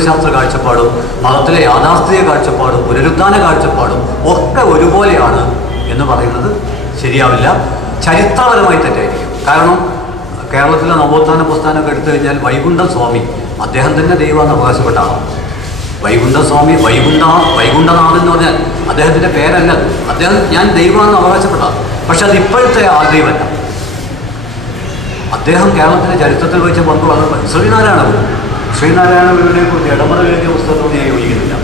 ദൈവശാസ്ത്ര കാഴ്ചപ്പാടും മതത്തിലെ യാഥാസ്ഥിതിക കാഴ്ചപ്പാടും പുനരുദ്ധാന കാഴ്ചപ്പാടും ഒക്കെ ഒരുപോലെയാണ് എന്ന് പറയുന്നത് ശരിയാവില്ല. ചരിത്രപരമായി തെറ്റായിരിക്കും. കാരണം കേരളത്തിലെ നവോത്ഥാന പ്രസ്ഥാനമൊക്കെ എടുത്തു കഴിഞ്ഞാൽ വൈകുണ്ഠസ്വാമി അദ്ദേഹം തന്നെ ദൈവമെന്ന് അവകാശപ്പെട്ട ആളാണ്. വൈകുണ്ഠസ്വാമി വൈകുണ്ഠനാഥൻ എന്ന് പറഞ്ഞാൽ അദ്ദേഹത്തിൻ്റെ പേരല്ല. അദ്ദേഹം ഞാൻ ദൈവമെന്ന് അവകാശപ്പെട്ട. പക്ഷെ അത് ഇപ്പോഴത്തെ ആ ദൈവമല്ല. അദ്ദേഹം കേരളത്തിലെ ചരിത്രത്തിൽ വെച്ച പങ്ക് വളരെ ശ്രീനാരായണ ഗുരുവിനെ കുറിച്ച് ഇടമറ എഴുതിയ പുസ്തകത്തോട് ഞാൻ യോജിക്കുന്നില്ല.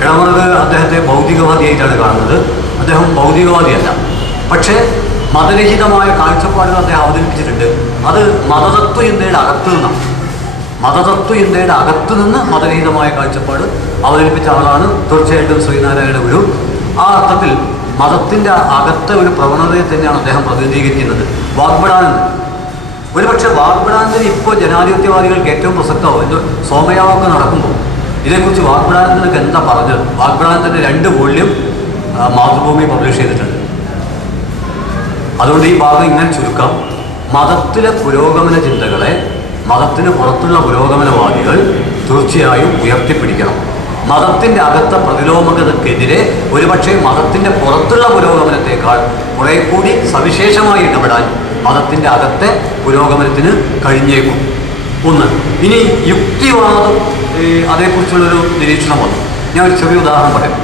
ഇടമറ അദ്ദേഹത്തെ ഭൗതികവാദിയായിട്ടാണ് കാണുന്നത്. അദ്ദേഹം ഭൗതികവാദിയല്ല. പക്ഷേ മതരഹിതമായ കാഴ്ചപ്പാടുകൾ അദ്ദേഹം അവതരിപ്പിച്ചിട്ടുണ്ട്. അത് മതതത്വചിന്തയുടെ അകത്തു നിന്ന് മതരഹിതമായ കാഴ്ചപ്പാട് അവതരിപ്പിച്ച ആളാണ് തീർച്ചയായിട്ടും ശ്രീനാരായണ ഗുരു. ആ അർത്ഥത്തിൽ മതത്തിൻ്റെ അകത്തെ ഒരു പ്രവണതയെ തന്നെയാണ് അദ്ദേഹം പ്രതിനിധീകരിക്കുന്നത്. വാഗ്ബടാനന്ദൻ ഒരുപക്ഷെ വാഗ്ബടാനന്ദൻ ഇപ്പോൾ ജനാധിപത്യവാദികൾക്ക് ഏറ്റവും പ്രസക്തമാവും. എന്ത് സോമയാവൊക്കെ നടക്കുമ്പോൾ ഇതേക്കുറിച്ച് വാഗ്ബടാനന്ദനൊക്കെ എന്താ പറഞ്ഞത്? വാഗ്ബടാനന്ദൻ്റെ 2 വോള്യം മാതൃഭൂമി പബ്ലിഷ് ചെയ്തിട്ടുണ്ട്. അതുകൊണ്ട് ഈ ഭാഗം ഇങ്ങനെ ചുരുക്കാം. മതത്തിലെ പുരോഗമന ചിന്തകളെ മതത്തിന് പുറത്തുള്ള പുരോഗമനവാദികൾ തീർച്ചയായും ഉയർത്തിപ്പിടിക്കണം. മതത്തിൻ്റെ അകത്തെ പ്രതിലോമകതയ്ക്കെതിരെ ഒരുപക്ഷെ മതത്തിൻ്റെ പുറത്തുള്ള പുരോഗമനത്തേക്കാൾ കുറേ കൂടി സവിശേഷമായി ഇടപെടാൻ മതത്തിൻ്റെ അകത്തെ പുരോഗമനത്തിന് കഴിഞ്ഞേക്കും. ഒന്ന്. ഇനി യുക്തിവാദം, അതേക്കുറിച്ചുള്ളൊരു നിരീക്ഷണം വന്നു. ഞാൻ ഒരു ചെറിയ ഉദാഹരണം പറയാം.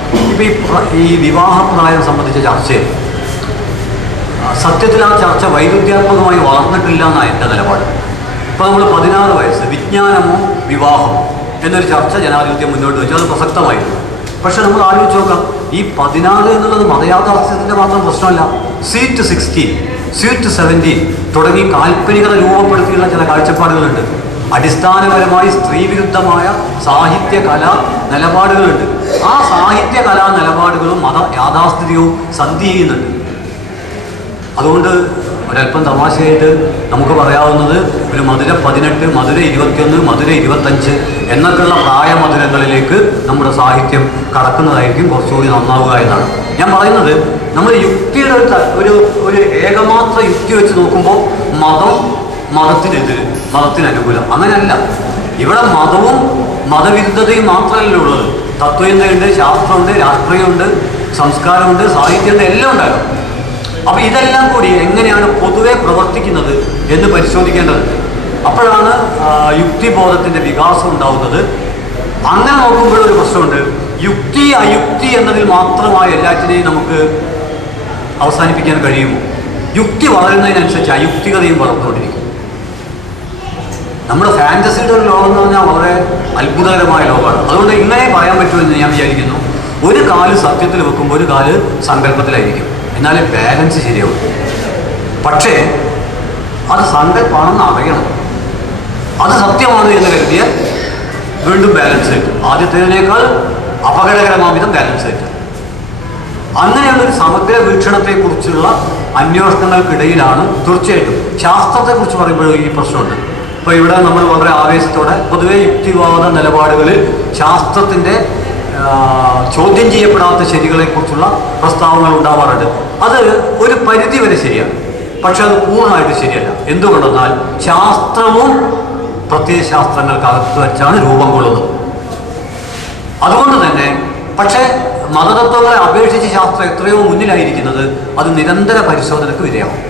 ഇപ്പം ഈ വിവാഹപ്രായം സംബന്ധിച്ച ചർച്ചയിൽ സത്യത്തിൽ ആ ചർച്ച വൈരുദ്ധ്യാത്മകമായി വളർന്നിട്ടില്ല എന്നാണ് എൻ്റെ നിലപാട്. ഇപ്പോൾ നമ്മൾ 16 വയസ്സ് വിജ്ഞാനമോ വിവാഹമോ എന്നൊരു ചർച്ച ജനാധിപത്യം മുന്നോട്ട് വെച്ചു. അത് പ്രസക്തമായിരുന്നു. പക്ഷെ നമ്മൾ ആലോചിച്ച് നോക്കാം, ഈ 16 എന്നുള്ളത് മതയാഥാർത്ഥ്യത്തിൻ്റെ മാത്രം പ്രശ്നമല്ല. സ്വീറ്റ് 16, സ്വീറ്റ് 17 തുടങ്ങി കാൽപ്പനികത രൂപപ്പെടുത്തിയുള്ള ചില കാഴ്ചപ്പാടുകളുണ്ട്. അടിസ്ഥാനപരമായി സ്ത്രീവിരുദ്ധമായ സാഹിത്യ കലാ നിലപാടുകളുണ്ട്. ആ സാഹിത്യ കലാ നിലപാടുകളും മത യാഥാസ്ഥിതികവും സന്ധി ചെയ്യുന്നുണ്ട്. അതുകൊണ്ട് ഒരല്പം തമാശയായിട്ട് നമുക്ക് പറയാവുന്നത് ഒരു മധുര 18, മധുര 21, മധുര 25 എന്നൊക്കെയുള്ള പ്രായമധുരങ്ങളിലേക്ക് നമ്മുടെ സാഹിത്യം കടക്കുന്നതായിരിക്കും കുറച്ചുകൂടി നന്നാവുക എന്നാണ് ഞാൻ പറയുന്നത്. നമ്മൾ യുക്തിയുടെ ഒരു ഏകമാത്ര യുക്തി വെച്ച് നോക്കുമ്പോൾ മതത്തിനെതിര്, മതത്തിനനുകൂലം അങ്ങനെയല്ല. ഇവിടെ മതവും മതവിരുദ്ധതയും മാത്രമല്ല ഉള്ളത്. തത്വചിന്തയുണ്ട്, ശാസ്ത്രമുണ്ട്, രാഷ്ട്രീയമുണ്ട്, സംസ്കാരമുണ്ട്, സാഹിത്യമുണ്ട്, എല്ലാം ഉണ്ടാകും. അപ്പോൾ ഇതെല്ലാം കൂടി എങ്ങനെയാണ് പൊതുവെ പ്രവർത്തിക്കുന്നത് എന്ന് പരിശോധിക്കേണ്ടതുണ്ട്. അപ്പോഴാണ് യുക്തിബോധത്തിൻ്റെ വികാസം ഉണ്ടാവുന്നത്. അങ്ങനെ നോക്കുമ്പോഴൊരു പ്രശ്നമുണ്ട്. യുക്തി അയുക്തി എന്നതിൽ മാത്രമായി എല്ലാറ്റിനെയും നമുക്ക് അവസാനിപ്പിക്കാൻ കഴിയുമോ? യുക്തി വളരുന്നതിനനുസരിച്ച് അയുക്തികതയും വളർന്നുകൊണ്ടിരിക്കും. നമ്മുടെ ഫാൻറ്റസിയുടെ ഒരു ലോകം എന്ന് പറഞ്ഞാൽ വളരെ അത്ഭുതകരമായ ലോകമാണ്. അതുകൊണ്ട് ഇങ്ങനെ പറയാൻ പറ്റുമെന്ന് ഞാൻ വിചാരിക്കുന്നു. ഒരു കാല് സത്യത്തിൽ വെക്കുമ്പോൾ ഒരു കാല് സങ്കല്പത്തിലായിരിക്കും. എന്നാലേ ബാലൻസ് ശരിയാവും. പക്ഷേ അത് സങ്കല്പമാണെന്ന് അറിയണം. അത് സത്യമാണ് എന്ന് കരുതിയാൽ വീണ്ടും ബാലൻസ് കിട്ടും. ആദ്യത്തേതിനേക്കാൾ അപകടകരമായ വിധം ബാലൻസ് കിട്ടും. അങ്ങനെയുള്ളൊരു സമഗ്ര വീക്ഷണത്തെക്കുറിച്ചുള്ള അന്വേഷണങ്ങൾക്കിടയിലാണ് തീർച്ചയായിട്ടും ശാസ്ത്രത്തെക്കുറിച്ച് പറയുമ്പോഴും ഈ പ്രശ്നമുണ്ട്. ഇപ്പോൾ ഇവിടെ നമ്മൾ വളരെ ആവേശത്തോടെ പൊതുവെ യുക്തിവാദ നിലപാടുകളിൽ ശാസ്ത്രത്തിൻ്റെ ചോദ്യം ചെയ്യപ്പെടാത്ത ശരികളെക്കുറിച്ചുള്ള പ്രസ്താവനകൾ ഉണ്ടാവാറുണ്ട്. അത് ഒരു പരിധി വരെ ശരിയാണ്. പക്ഷെ അത് പൂർണ്ണമായിട്ട് ശരിയല്ല. എന്തുകൊണ്ടെന്നാൽ ശാസ്ത്രവും പ്രത്യയശാസ്ത്രങ്ങൾക്കകത്ത് വെച്ചാണ് രൂപം കൊള്ളുന്നത്. അതുകൊണ്ട് തന്നെ പക്ഷേ മതതത്വങ്ങളെ അപേക്ഷിച്ച് ശാസ്ത്രം എത്രയോ മുന്നിലായിരിക്കുന്നത് അത് നിരന്തര പരിശോധനയ്ക്ക് വിധേയമാവും.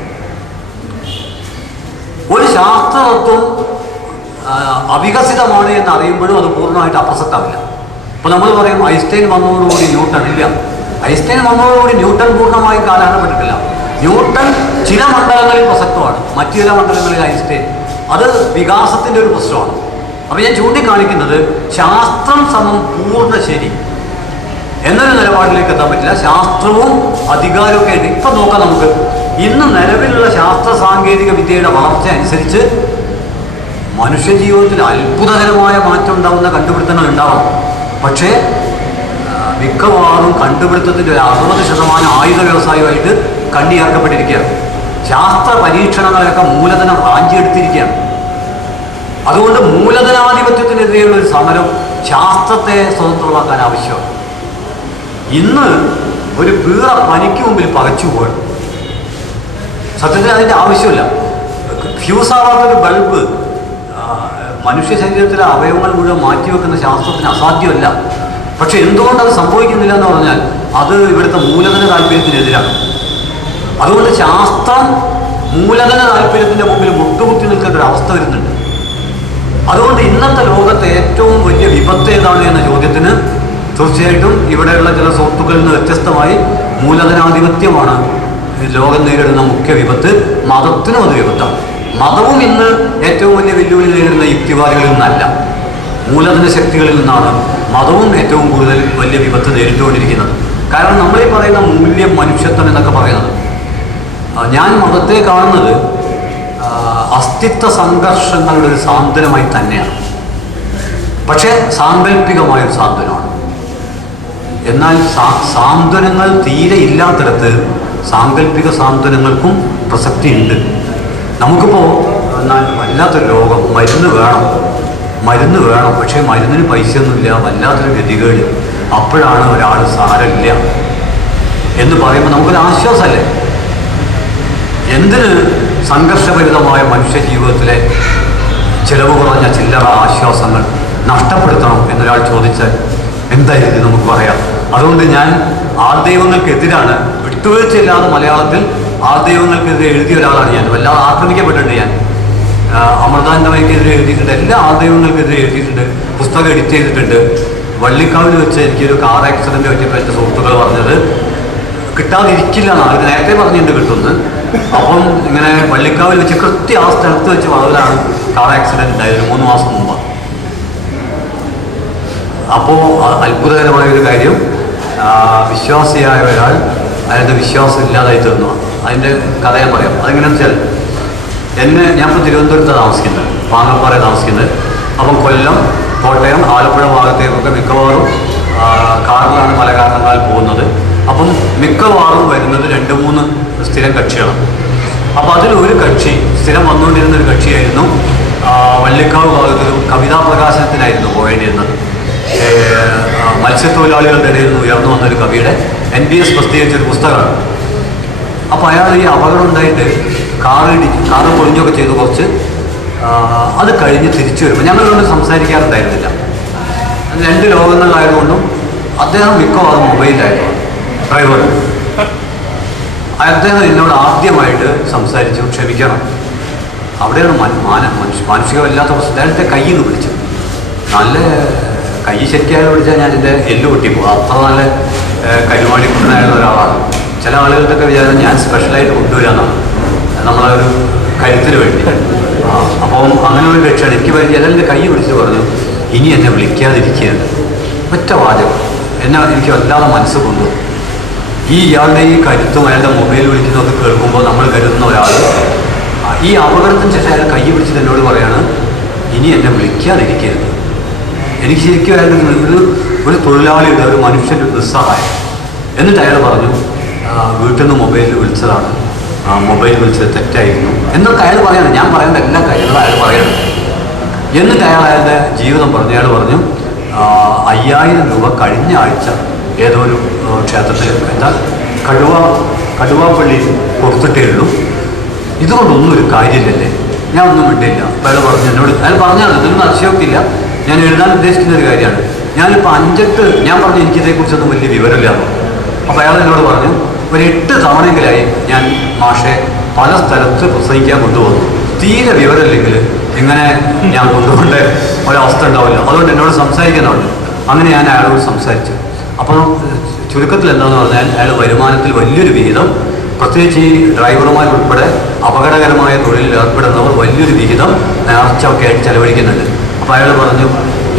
ഒരു ശാസ്ത്രതത്വം അവികസിതമാണ് എന്ന് അറിയുമ്പോഴും അത് പൂർണ്ണമായിട്ട് അപ്രസക്തമില്ല. ഇപ്പോൾ നമ്മൾ പറയും ഐൻസ്റ്റൈൻ വന്നതോടുകൂടി ന്യൂട്ടൺ ഇല്ല. ഐൻസ്റ്റൈൻ വന്നതോടുകൂടി ന്യൂട്ടൺ പൂർണ്ണമായും കാലഹരണപ്പെട്ടിട്ടില്ല. ന്യൂട്ടൺ ചില മണ്ഡലങ്ങളിൽ പ്രസക്തമാണ്, മറ്റു ചില മണ്ഡലങ്ങളിൽ ഐൻസ്റ്റൈൻ. അത് വികാസത്തിൻ്റെ ഒരു പ്രശ്നമാണ്. അപ്പോൾ ഞാൻ ചൂണ്ടിക്കാണിക്കുന്നത് ശാസ്ത്രം സമം പൂർണ്ണ ശരി എന്നൊരു നിലപാടിലേക്ക് എത്താൻ പറ്റില്ല. ശാസ്ത്രവും അധികാരമൊക്കെ ഉണ്ട്. ഇപ്പം നോക്കാം, നമുക്ക് ഇന്ന് നിലവിലുള്ള ശാസ്ത്ര സാങ്കേതിക വിദ്യയുടെ വളർച്ച അനുസരിച്ച് മനുഷ്യജീവിതത്തിൽ അത്ഭുതകരമായ മാറ്റം ഉണ്ടാകുന്ന കണ്ടുപിടുത്തങ്ങൾ ഉണ്ടാവാം. പക്ഷേ മിക്കവാറും കണ്ടുപിടുത്തത്തിൻ്റെ ഒരു 60% ആയുധ വ്യവസായമായിട്ട് കണ്ണിയാർക്കപ്പെട്ടിരിക്കുകയാണ്. ശാസ്ത്ര പരീക്ഷണങ്ങളെയൊക്കെ മൂലധനം റാഞ്ചിയെടുത്തിരിക്കുകയാണ്. അതുകൊണ്ട് മൂലധനാധിപത്യത്തിനെതിരെയുള്ള ഒരു സമരം ശാസ്ത്രത്തെ സ്വതന്ത്രമാക്കാൻ ആവശ്യമാണ്. ഇന്ന് ഒരു പീറ പനിക്ക് മുമ്പിൽ പകച്ചു പോകണം. സത്യത്തിൽ അതിൻ്റെ ആവശ്യമില്ല. ഫ്യൂസാവാത്തൊരു ബൾബ് മനുഷ്യ ശരീരത്തിലെ അവയവങ്ങൾ മുഴുവൻ മാറ്റിവെക്കുന്ന ശാസ്ത്രത്തിന് അസാധ്യമല്ല. പക്ഷെ എന്തുകൊണ്ട് അത് സംഭവിക്കുന്നില്ല എന്ന് പറഞ്ഞാൽ അത് ഇവിടുത്തെ മൂലധന താല്പര്യത്തിനെതിരാണ്. അതുകൊണ്ട് ശാസ്ത്രം മൂലധന താല്പര്യത്തിൻ്റെ മുമ്പിൽ മുട്ടുകുത്തി നിൽക്കേണ്ട ഒരു അവസ്ഥ വരുന്നുണ്ട്. അതുകൊണ്ട് ഇന്നത്തെ ലോകത്തെ ഏറ്റവും വലിയ വിപത്ത് ഏതാണ് എന്ന ചോദ്യത്തിന് തീർച്ചയായിട്ടും ഇവിടെയുള്ള ചില സുഹൃത്തുക്കളിൽ നിന്ന് വ്യത്യസ്തമായി മൂലധനാധിപത്യമാണ് ലോകം നേരിടുന്ന മുഖ്യ വിപത്ത്. മതത്തിനും അത് വിപത്താണ്. മതവും ഇന്ന് ഏറ്റവും വലിയ വെല്ലുവിളി നേരിടുന്ന യുക്തിവാദികളിൽ നിന്നല്ല, മൂലധന ശക്തികളിൽ നിന്നാണ് മതവും ഏറ്റവും കൂടുതൽ വലിയ വിപത്ത് നേരിട്ടുകൊണ്ടിരിക്കുന്നത്. കാരണം നമ്മളീ പറയുന്ന മൂല്യം, മനുഷ്യത്വം എന്നൊക്കെ പറയുന്നത്, ഞാൻ മതത്തെ കാണുന്നത് അസ്തിത്വ സംഘർഷങ്ങളുടെ ഒരു സാന്ത്വനമായി തന്നെയാണ്. പക്ഷേ സാങ്കല്പികമായൊരു സാന്ത്വനമാണ്. എന്നാൽ സാന്ത്വനങ്ങൾ തീരെ ഇല്ലാത്തിടത്ത് സാങ്കല്പിക സാന്ത്വനങ്ങൾക്കും പ്രസക്തിയുണ്ട്. നമുക്കിപ്പോൾ എന്നാൽ വല്ലാത്തൊരു രോഗം, മരുന്ന് വേണം, പക്ഷേ മരുന്നിന് പൈസയൊന്നുമില്ല, വല്ലാത്തൊരു ഗതികേട്. അപ്പോഴാണ് ഒരാൾ സാരമില്ല എന്ന് പറയുമ്പോൾ നമുക്കൊരു ആശ്വാസമല്ലേ? എന്തിന് സംഘർഷഭരിതമായ മനുഷ്യ ജീവിതത്തിലെ ചിലവ് കുറഞ്ഞ ചില്ലറ ആശ്വാസങ്ങൾ നഷ്ടപ്പെടുത്തണം എന്നൊരാൾ ചോദിച്ചാൽ എന്തായിരിക്കും നമുക്ക് പറയാം. അതുകൊണ്ട് ഞാൻ ആൾദൈവങ്ങൾക്കെതിരാണ്, വിട്ടുവീഴ്ചയില്ലാതെ മലയാളത്തിൽ ആൾദൈവങ്ങൾക്കെതിരെ എഴുതിയ ഒരാളാണ് ഞാൻ. വല്ലാതെ ആക്രമിക്കപ്പെട്ടിട്ടുണ്ട് ഞാൻ. അമൃതാനന്ദമയ്ക്കെതിരെ എഴുതിയിട്ടുണ്ട്, എല്ലാ ആൾദൈവങ്ങൾക്കെതിരെ എഴുതിയിട്ടുണ്ട്, പുസ്തകം എഡിറ്റ് ചെയ്തിട്ടുണ്ട്. വള്ളിക്കാവിൽ വെച്ച് എനിക്കൊരു കാർ ആക്സിഡൻറ്റ് പറ്റിയപ്പോൾ എൻ്റെ സുഹൃത്തുക്കൾ പറഞ്ഞത് കിട്ടാതിരിക്കില്ല എന്നാണ്. ഇത് നേരത്തെ പറഞ്ഞിട്ടുണ്ട് കിട്ടുമെന്ന്. അപ്പം ഇങ്ങനെ വള്ളിക്കാവിൽ വെച്ച് കൃത്യം ആ സ്ഥലത്ത് വെച്ച് വളവിലാണ് കാർ ആക്സിഡൻറ്റ് ഉണ്ടായത് 3 മാസം മുമ്പ്. അപ്പോൾ അത്ഭുതകരമായൊരു കാര്യം, വിശ്വാസിയായ ഒരാൾ അയാളുടെ വിശ്വാസം ഇല്ലാതായി തീർന്നു. അതിൻ്റെ കഥ ഞാൻ പറയാം. അതെങ്ങനെയാണെന്ന് വെച്ചാൽ, ഞാനിപ്പോൾ തിരുവനന്തപുരത്താണ് താമസിക്കുന്നത്, പാങ്ങപ്പാറ താമസിക്കുന്നത്. അപ്പം കൊല്ലം, കോട്ടയം, ആലപ്പുഴ ഭാഗത്തേക്കൊക്കെ മിക്കവാറും കാറിലാണ് പല കാരണങ്ങളാൽ പോകുന്നത്. അപ്പം മിക്കവാറും വരുന്നത് 2-3 സ്ഥിരം കക്ഷികളാണ്. അപ്പോൾ അതിലൊരു കക്ഷി, സ്ഥിരം വന്നുകൊണ്ടിരുന്നൊരു കക്ഷിയായിരുന്നു, വള്ളിക്കാവ് ഭാഗത്തൊരു കവിതാ പ്രകാശനത്തിനായിരുന്നു പോവേണ്ടിയിരുന്നത്. മത്സ്യത്തൊഴിലാളികളുടെ ഇടയിൽ നിന്ന് ഉയർന്നു വന്നൊരു കവിയുടെ NBS പ്രസിദ്ധീകരിച്ചൊരു പുസ്തകമാണ്. അപ്പോൾ അയാൾ ഈ അപകടം ഉണ്ടായിട്ട് കാറ് പൊളിഞ്ഞൊക്കെ ചെയ്തു കുറച്ച്. അത് കഴിഞ്ഞ് തിരിച്ചു വരുമ്പോൾ ഞങ്ങളോട് സംസാരിക്കാറുണ്ടായിരുന്നില്ല. 2 ലോകങ്ങളിലായതുകൊണ്ടും അദ്ദേഹം മിക്കവാറും മൊബൈലിലായിരുന്നു ഡ്രൈവർ. അദ്ദേഹം എന്നോട് ആദ്യമായിട്ട് സംസാരിച്ചു, ക്ഷമിക്കണം, അവിടെയാണ് മാനുഷികമല്ലാത്ത പ്രശ്നം. അദ്ദേഹത്തെ കയ്യിൽ നിന്ന് പിടിച്ചു. നല്ല കൈ ശരിക്കാതെ പിടിച്ചാൽ ഞാൻ എൻ്റെ എല്ല് പൊട്ടിപ്പോകും. അത്ര നല്ല കരുമാടി കൊണ്ടുവരാനുള്ള ഒരാളാണ്. ചില ആളുകൾക്കൊക്കെ വിചാരം ഞാൻ സ്പെഷ്യലായിട്ട് കൊണ്ടുവരാമെന്നാണ്, നമ്മളൊരു കരുത്തിന് വേണ്ടി. അപ്പം അങ്ങനെ ഒരു ലക്ഷ്യമാണ് എനിക്ക് വേണ്ടി. എൻ്റെ കൈ പിടിച്ച് പറഞ്ഞു, ഇനി എന്നെ വിളിക്കാതിരിക്കുകയാണ്. ഒറ്റ വാചകം എനിക്ക് വല്ലാതെ മനസ്സ് കൊണ്ടു. ഇയാളുടെ ഈ കരുത്തും അയാളുടെ മൊബൈൽ വിളിക്കുന്നതൊക്കെ കേൾക്കുമ്പോൾ നമ്മൾ കരുതുന്ന ഒരാൾ ഈ അപകടത്തിന് ശേഷം അയാൾ കൈ പിടിച്ചിട്ട് എന്നോട് പറയാണ്, ഇനി എന്നെ വിളിക്കാതിരിക്കരുത്. എനിക്ക് ശരിക്കും അയാളുടെ ഒരു തൊഴിലാളിയുടെ, ഒരു മനുഷ്യൻ്റെ നിസ്സഹായം. എന്നിട്ട് അയാൾ പറഞ്ഞു, വീട്ടിൽ നിന്ന് മൊബൈലിൽ വിളിച്ചതാണ്, മൊബൈൽ വിളിച്ചത് തെറ്റായിരുന്നു എന്നൊക്കെ അയാൾ പറയണം. ഞാൻ പറയേണ്ട എല്ലാ കാര്യങ്ങളും അയാൾ പറയണം. എന്നിട്ട് അയാളുടെ ജീവിതം പറഞ്ഞു. അയാൾ പറഞ്ഞു, 5000 രൂപ കഴിഞ്ഞ ആഴ്ച ഏതോ ഒരു ക്ഷേത്രത്തിൽ, എന്താ കടുവാപ്പള്ളി കൊടുത്തിട്ടേ ഉള്ളൂ, ഇതുകൊണ്ടൊന്നും ഒരു കാര്യമില്ലല്ലേ. ഞാൻ ഒന്നും വിട്ടില്ല. അപ്പോൾ അയാൾ പറഞ്ഞു എന്നോട്, അയാൾ പറഞ്ഞാൽ ഇതൊന്നും അതിശയോക്തിയില്ല, ഞാൻ എഴുതാൻ ഉദ്ദേശിക്കുന്ന ഒരു കാര്യമാണ്. ഞാനിപ്പോൾ 5-8 ഞാൻ പറഞ്ഞു എനിക്കിതേക്കുറിച്ചൊന്നും വലിയ വിവരമില്ലാതെ. അപ്പോൾ അയാൾ എന്നോട് പറഞ്ഞു, ഒരു 8 തവണയെങ്കിലായി ഞാൻ മാഷെ പല സ്ഥലത്ത് പ്രസംഗിക്കാൻ കൊണ്ടുപോകുന്നു, തീരെ വിവരമില്ലെങ്കിൽ ഇങ്ങനെ ഞാൻ കൊണ്ടുപോകേണ്ട ഒരവസ്ഥ ഉണ്ടാവില്ല, അതുകൊണ്ട് എന്നോട് സംസാരിക്കാനുണ്ട്. അങ്ങനെ ഞാൻ അയാളോട് സംസാരിച്ചു. അപ്പോൾ ചുരുക്കത്തിൽ എന്താണെന്ന് പറഞ്ഞാൽ, അയാൾ വരുമാനത്തിൽ വലിയൊരു വിഹിതം, പ്രത്യേകിച്ച് ഈ ഡ്രൈവർമാരുൾപ്പെടെ അപകടകരമായ തൊഴിലിൽ ഏർപ്പെടുന്നവർ വലിയൊരു വിഹിതം നേർച്ച ഒക്കെ ആയിട്ട് ചെലവഴിക്കുന്നുണ്ട്. അപ്പോൾ അയാൾ പറഞ്ഞു,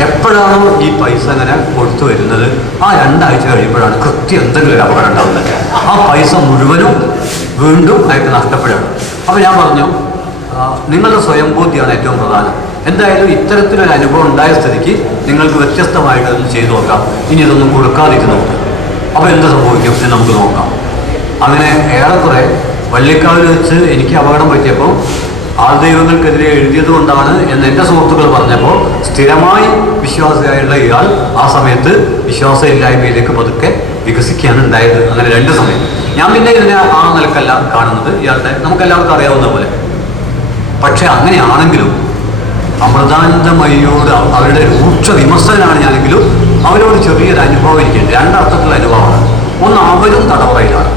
എപ്പോഴാണോ ഈ പൈസ അങ്ങനെ കൊടുത്തു വരുന്നത്, ആ 2 ആഴ്ച കഴിയുമ്പോഴാണ് കൃത്യം എന്തെങ്കിലും ഒരു അപകടം ഉണ്ടാകുന്നത്. ആ പൈസ മുഴുവനും വീണ്ടും അയാൾക്ക് നഷ്ടപ്പെടുകയാണ്. അപ്പോൾ ഞാൻ പറഞ്ഞു, നിങ്ങളുടെ സ്വയംബോധ്യമാണ് ഏറ്റവും പ്രധാനം. എന്തായാലും ഇത്തരത്തിലൊരു അനുഭവം ഉണ്ടായ സ്ഥിതിക്ക് നിങ്ങൾക്ക് വ്യത്യസ്തമായിട്ട് അത് ചെയ്തു നോക്കാം, ഇനി ഇതൊന്നും കൊടുക്കാതിരുന്നു നോക്കാം, അപ്പോൾ എന്ത് സംഭവിക്കും എന്ന് നമുക്ക് നോക്കാം. അങ്ങനെ ഏറെക്കുറെ വള്ളിക്കാവിൽ വെച്ച് എനിക്ക് അപകടം പറ്റിയപ്പോൾ ആൾദൈവങ്ങൾക്കെതിരെ എഴുതിയത് കൊണ്ടാണ് എന്ന് എൻ്റെ സുഹൃത്തുക്കൾ പറഞ്ഞപ്പോൾ, സ്ഥിരമായി വിശ്വാസിയായുള്ള ഇയാൾ ആ സമയത്ത് വിശ്വാസമില്ലായ്മയിലേക്ക് പതുക്കെ വികസിക്കുകയാണ് ഉണ്ടായത്. അങ്ങനെ 2 സമയം. ഞാൻ പിന്നെ ഇതിനെ ആ നിലക്കല്ല കാണുന്നത്, ഇയാളുടെ നമുക്കെല്ലാവർക്കും അറിയാവുന്ന പോലെ. പക്ഷെ അങ്ങനെയാണെങ്കിലും അമൃതാനന്ദമയിയോട് അവരുടെ രൂക്ഷ വിമർശനാണ് ഞാനെങ്കിലും അവരോട് ചെറിയൊരു അനുഭവം എനിക്കുണ്ട്. രണ്ടർത്ഥത്തിലുള്ള അനുഭവമാണ്. ഒന്ന്, അവരും തടവറയിലാണ്.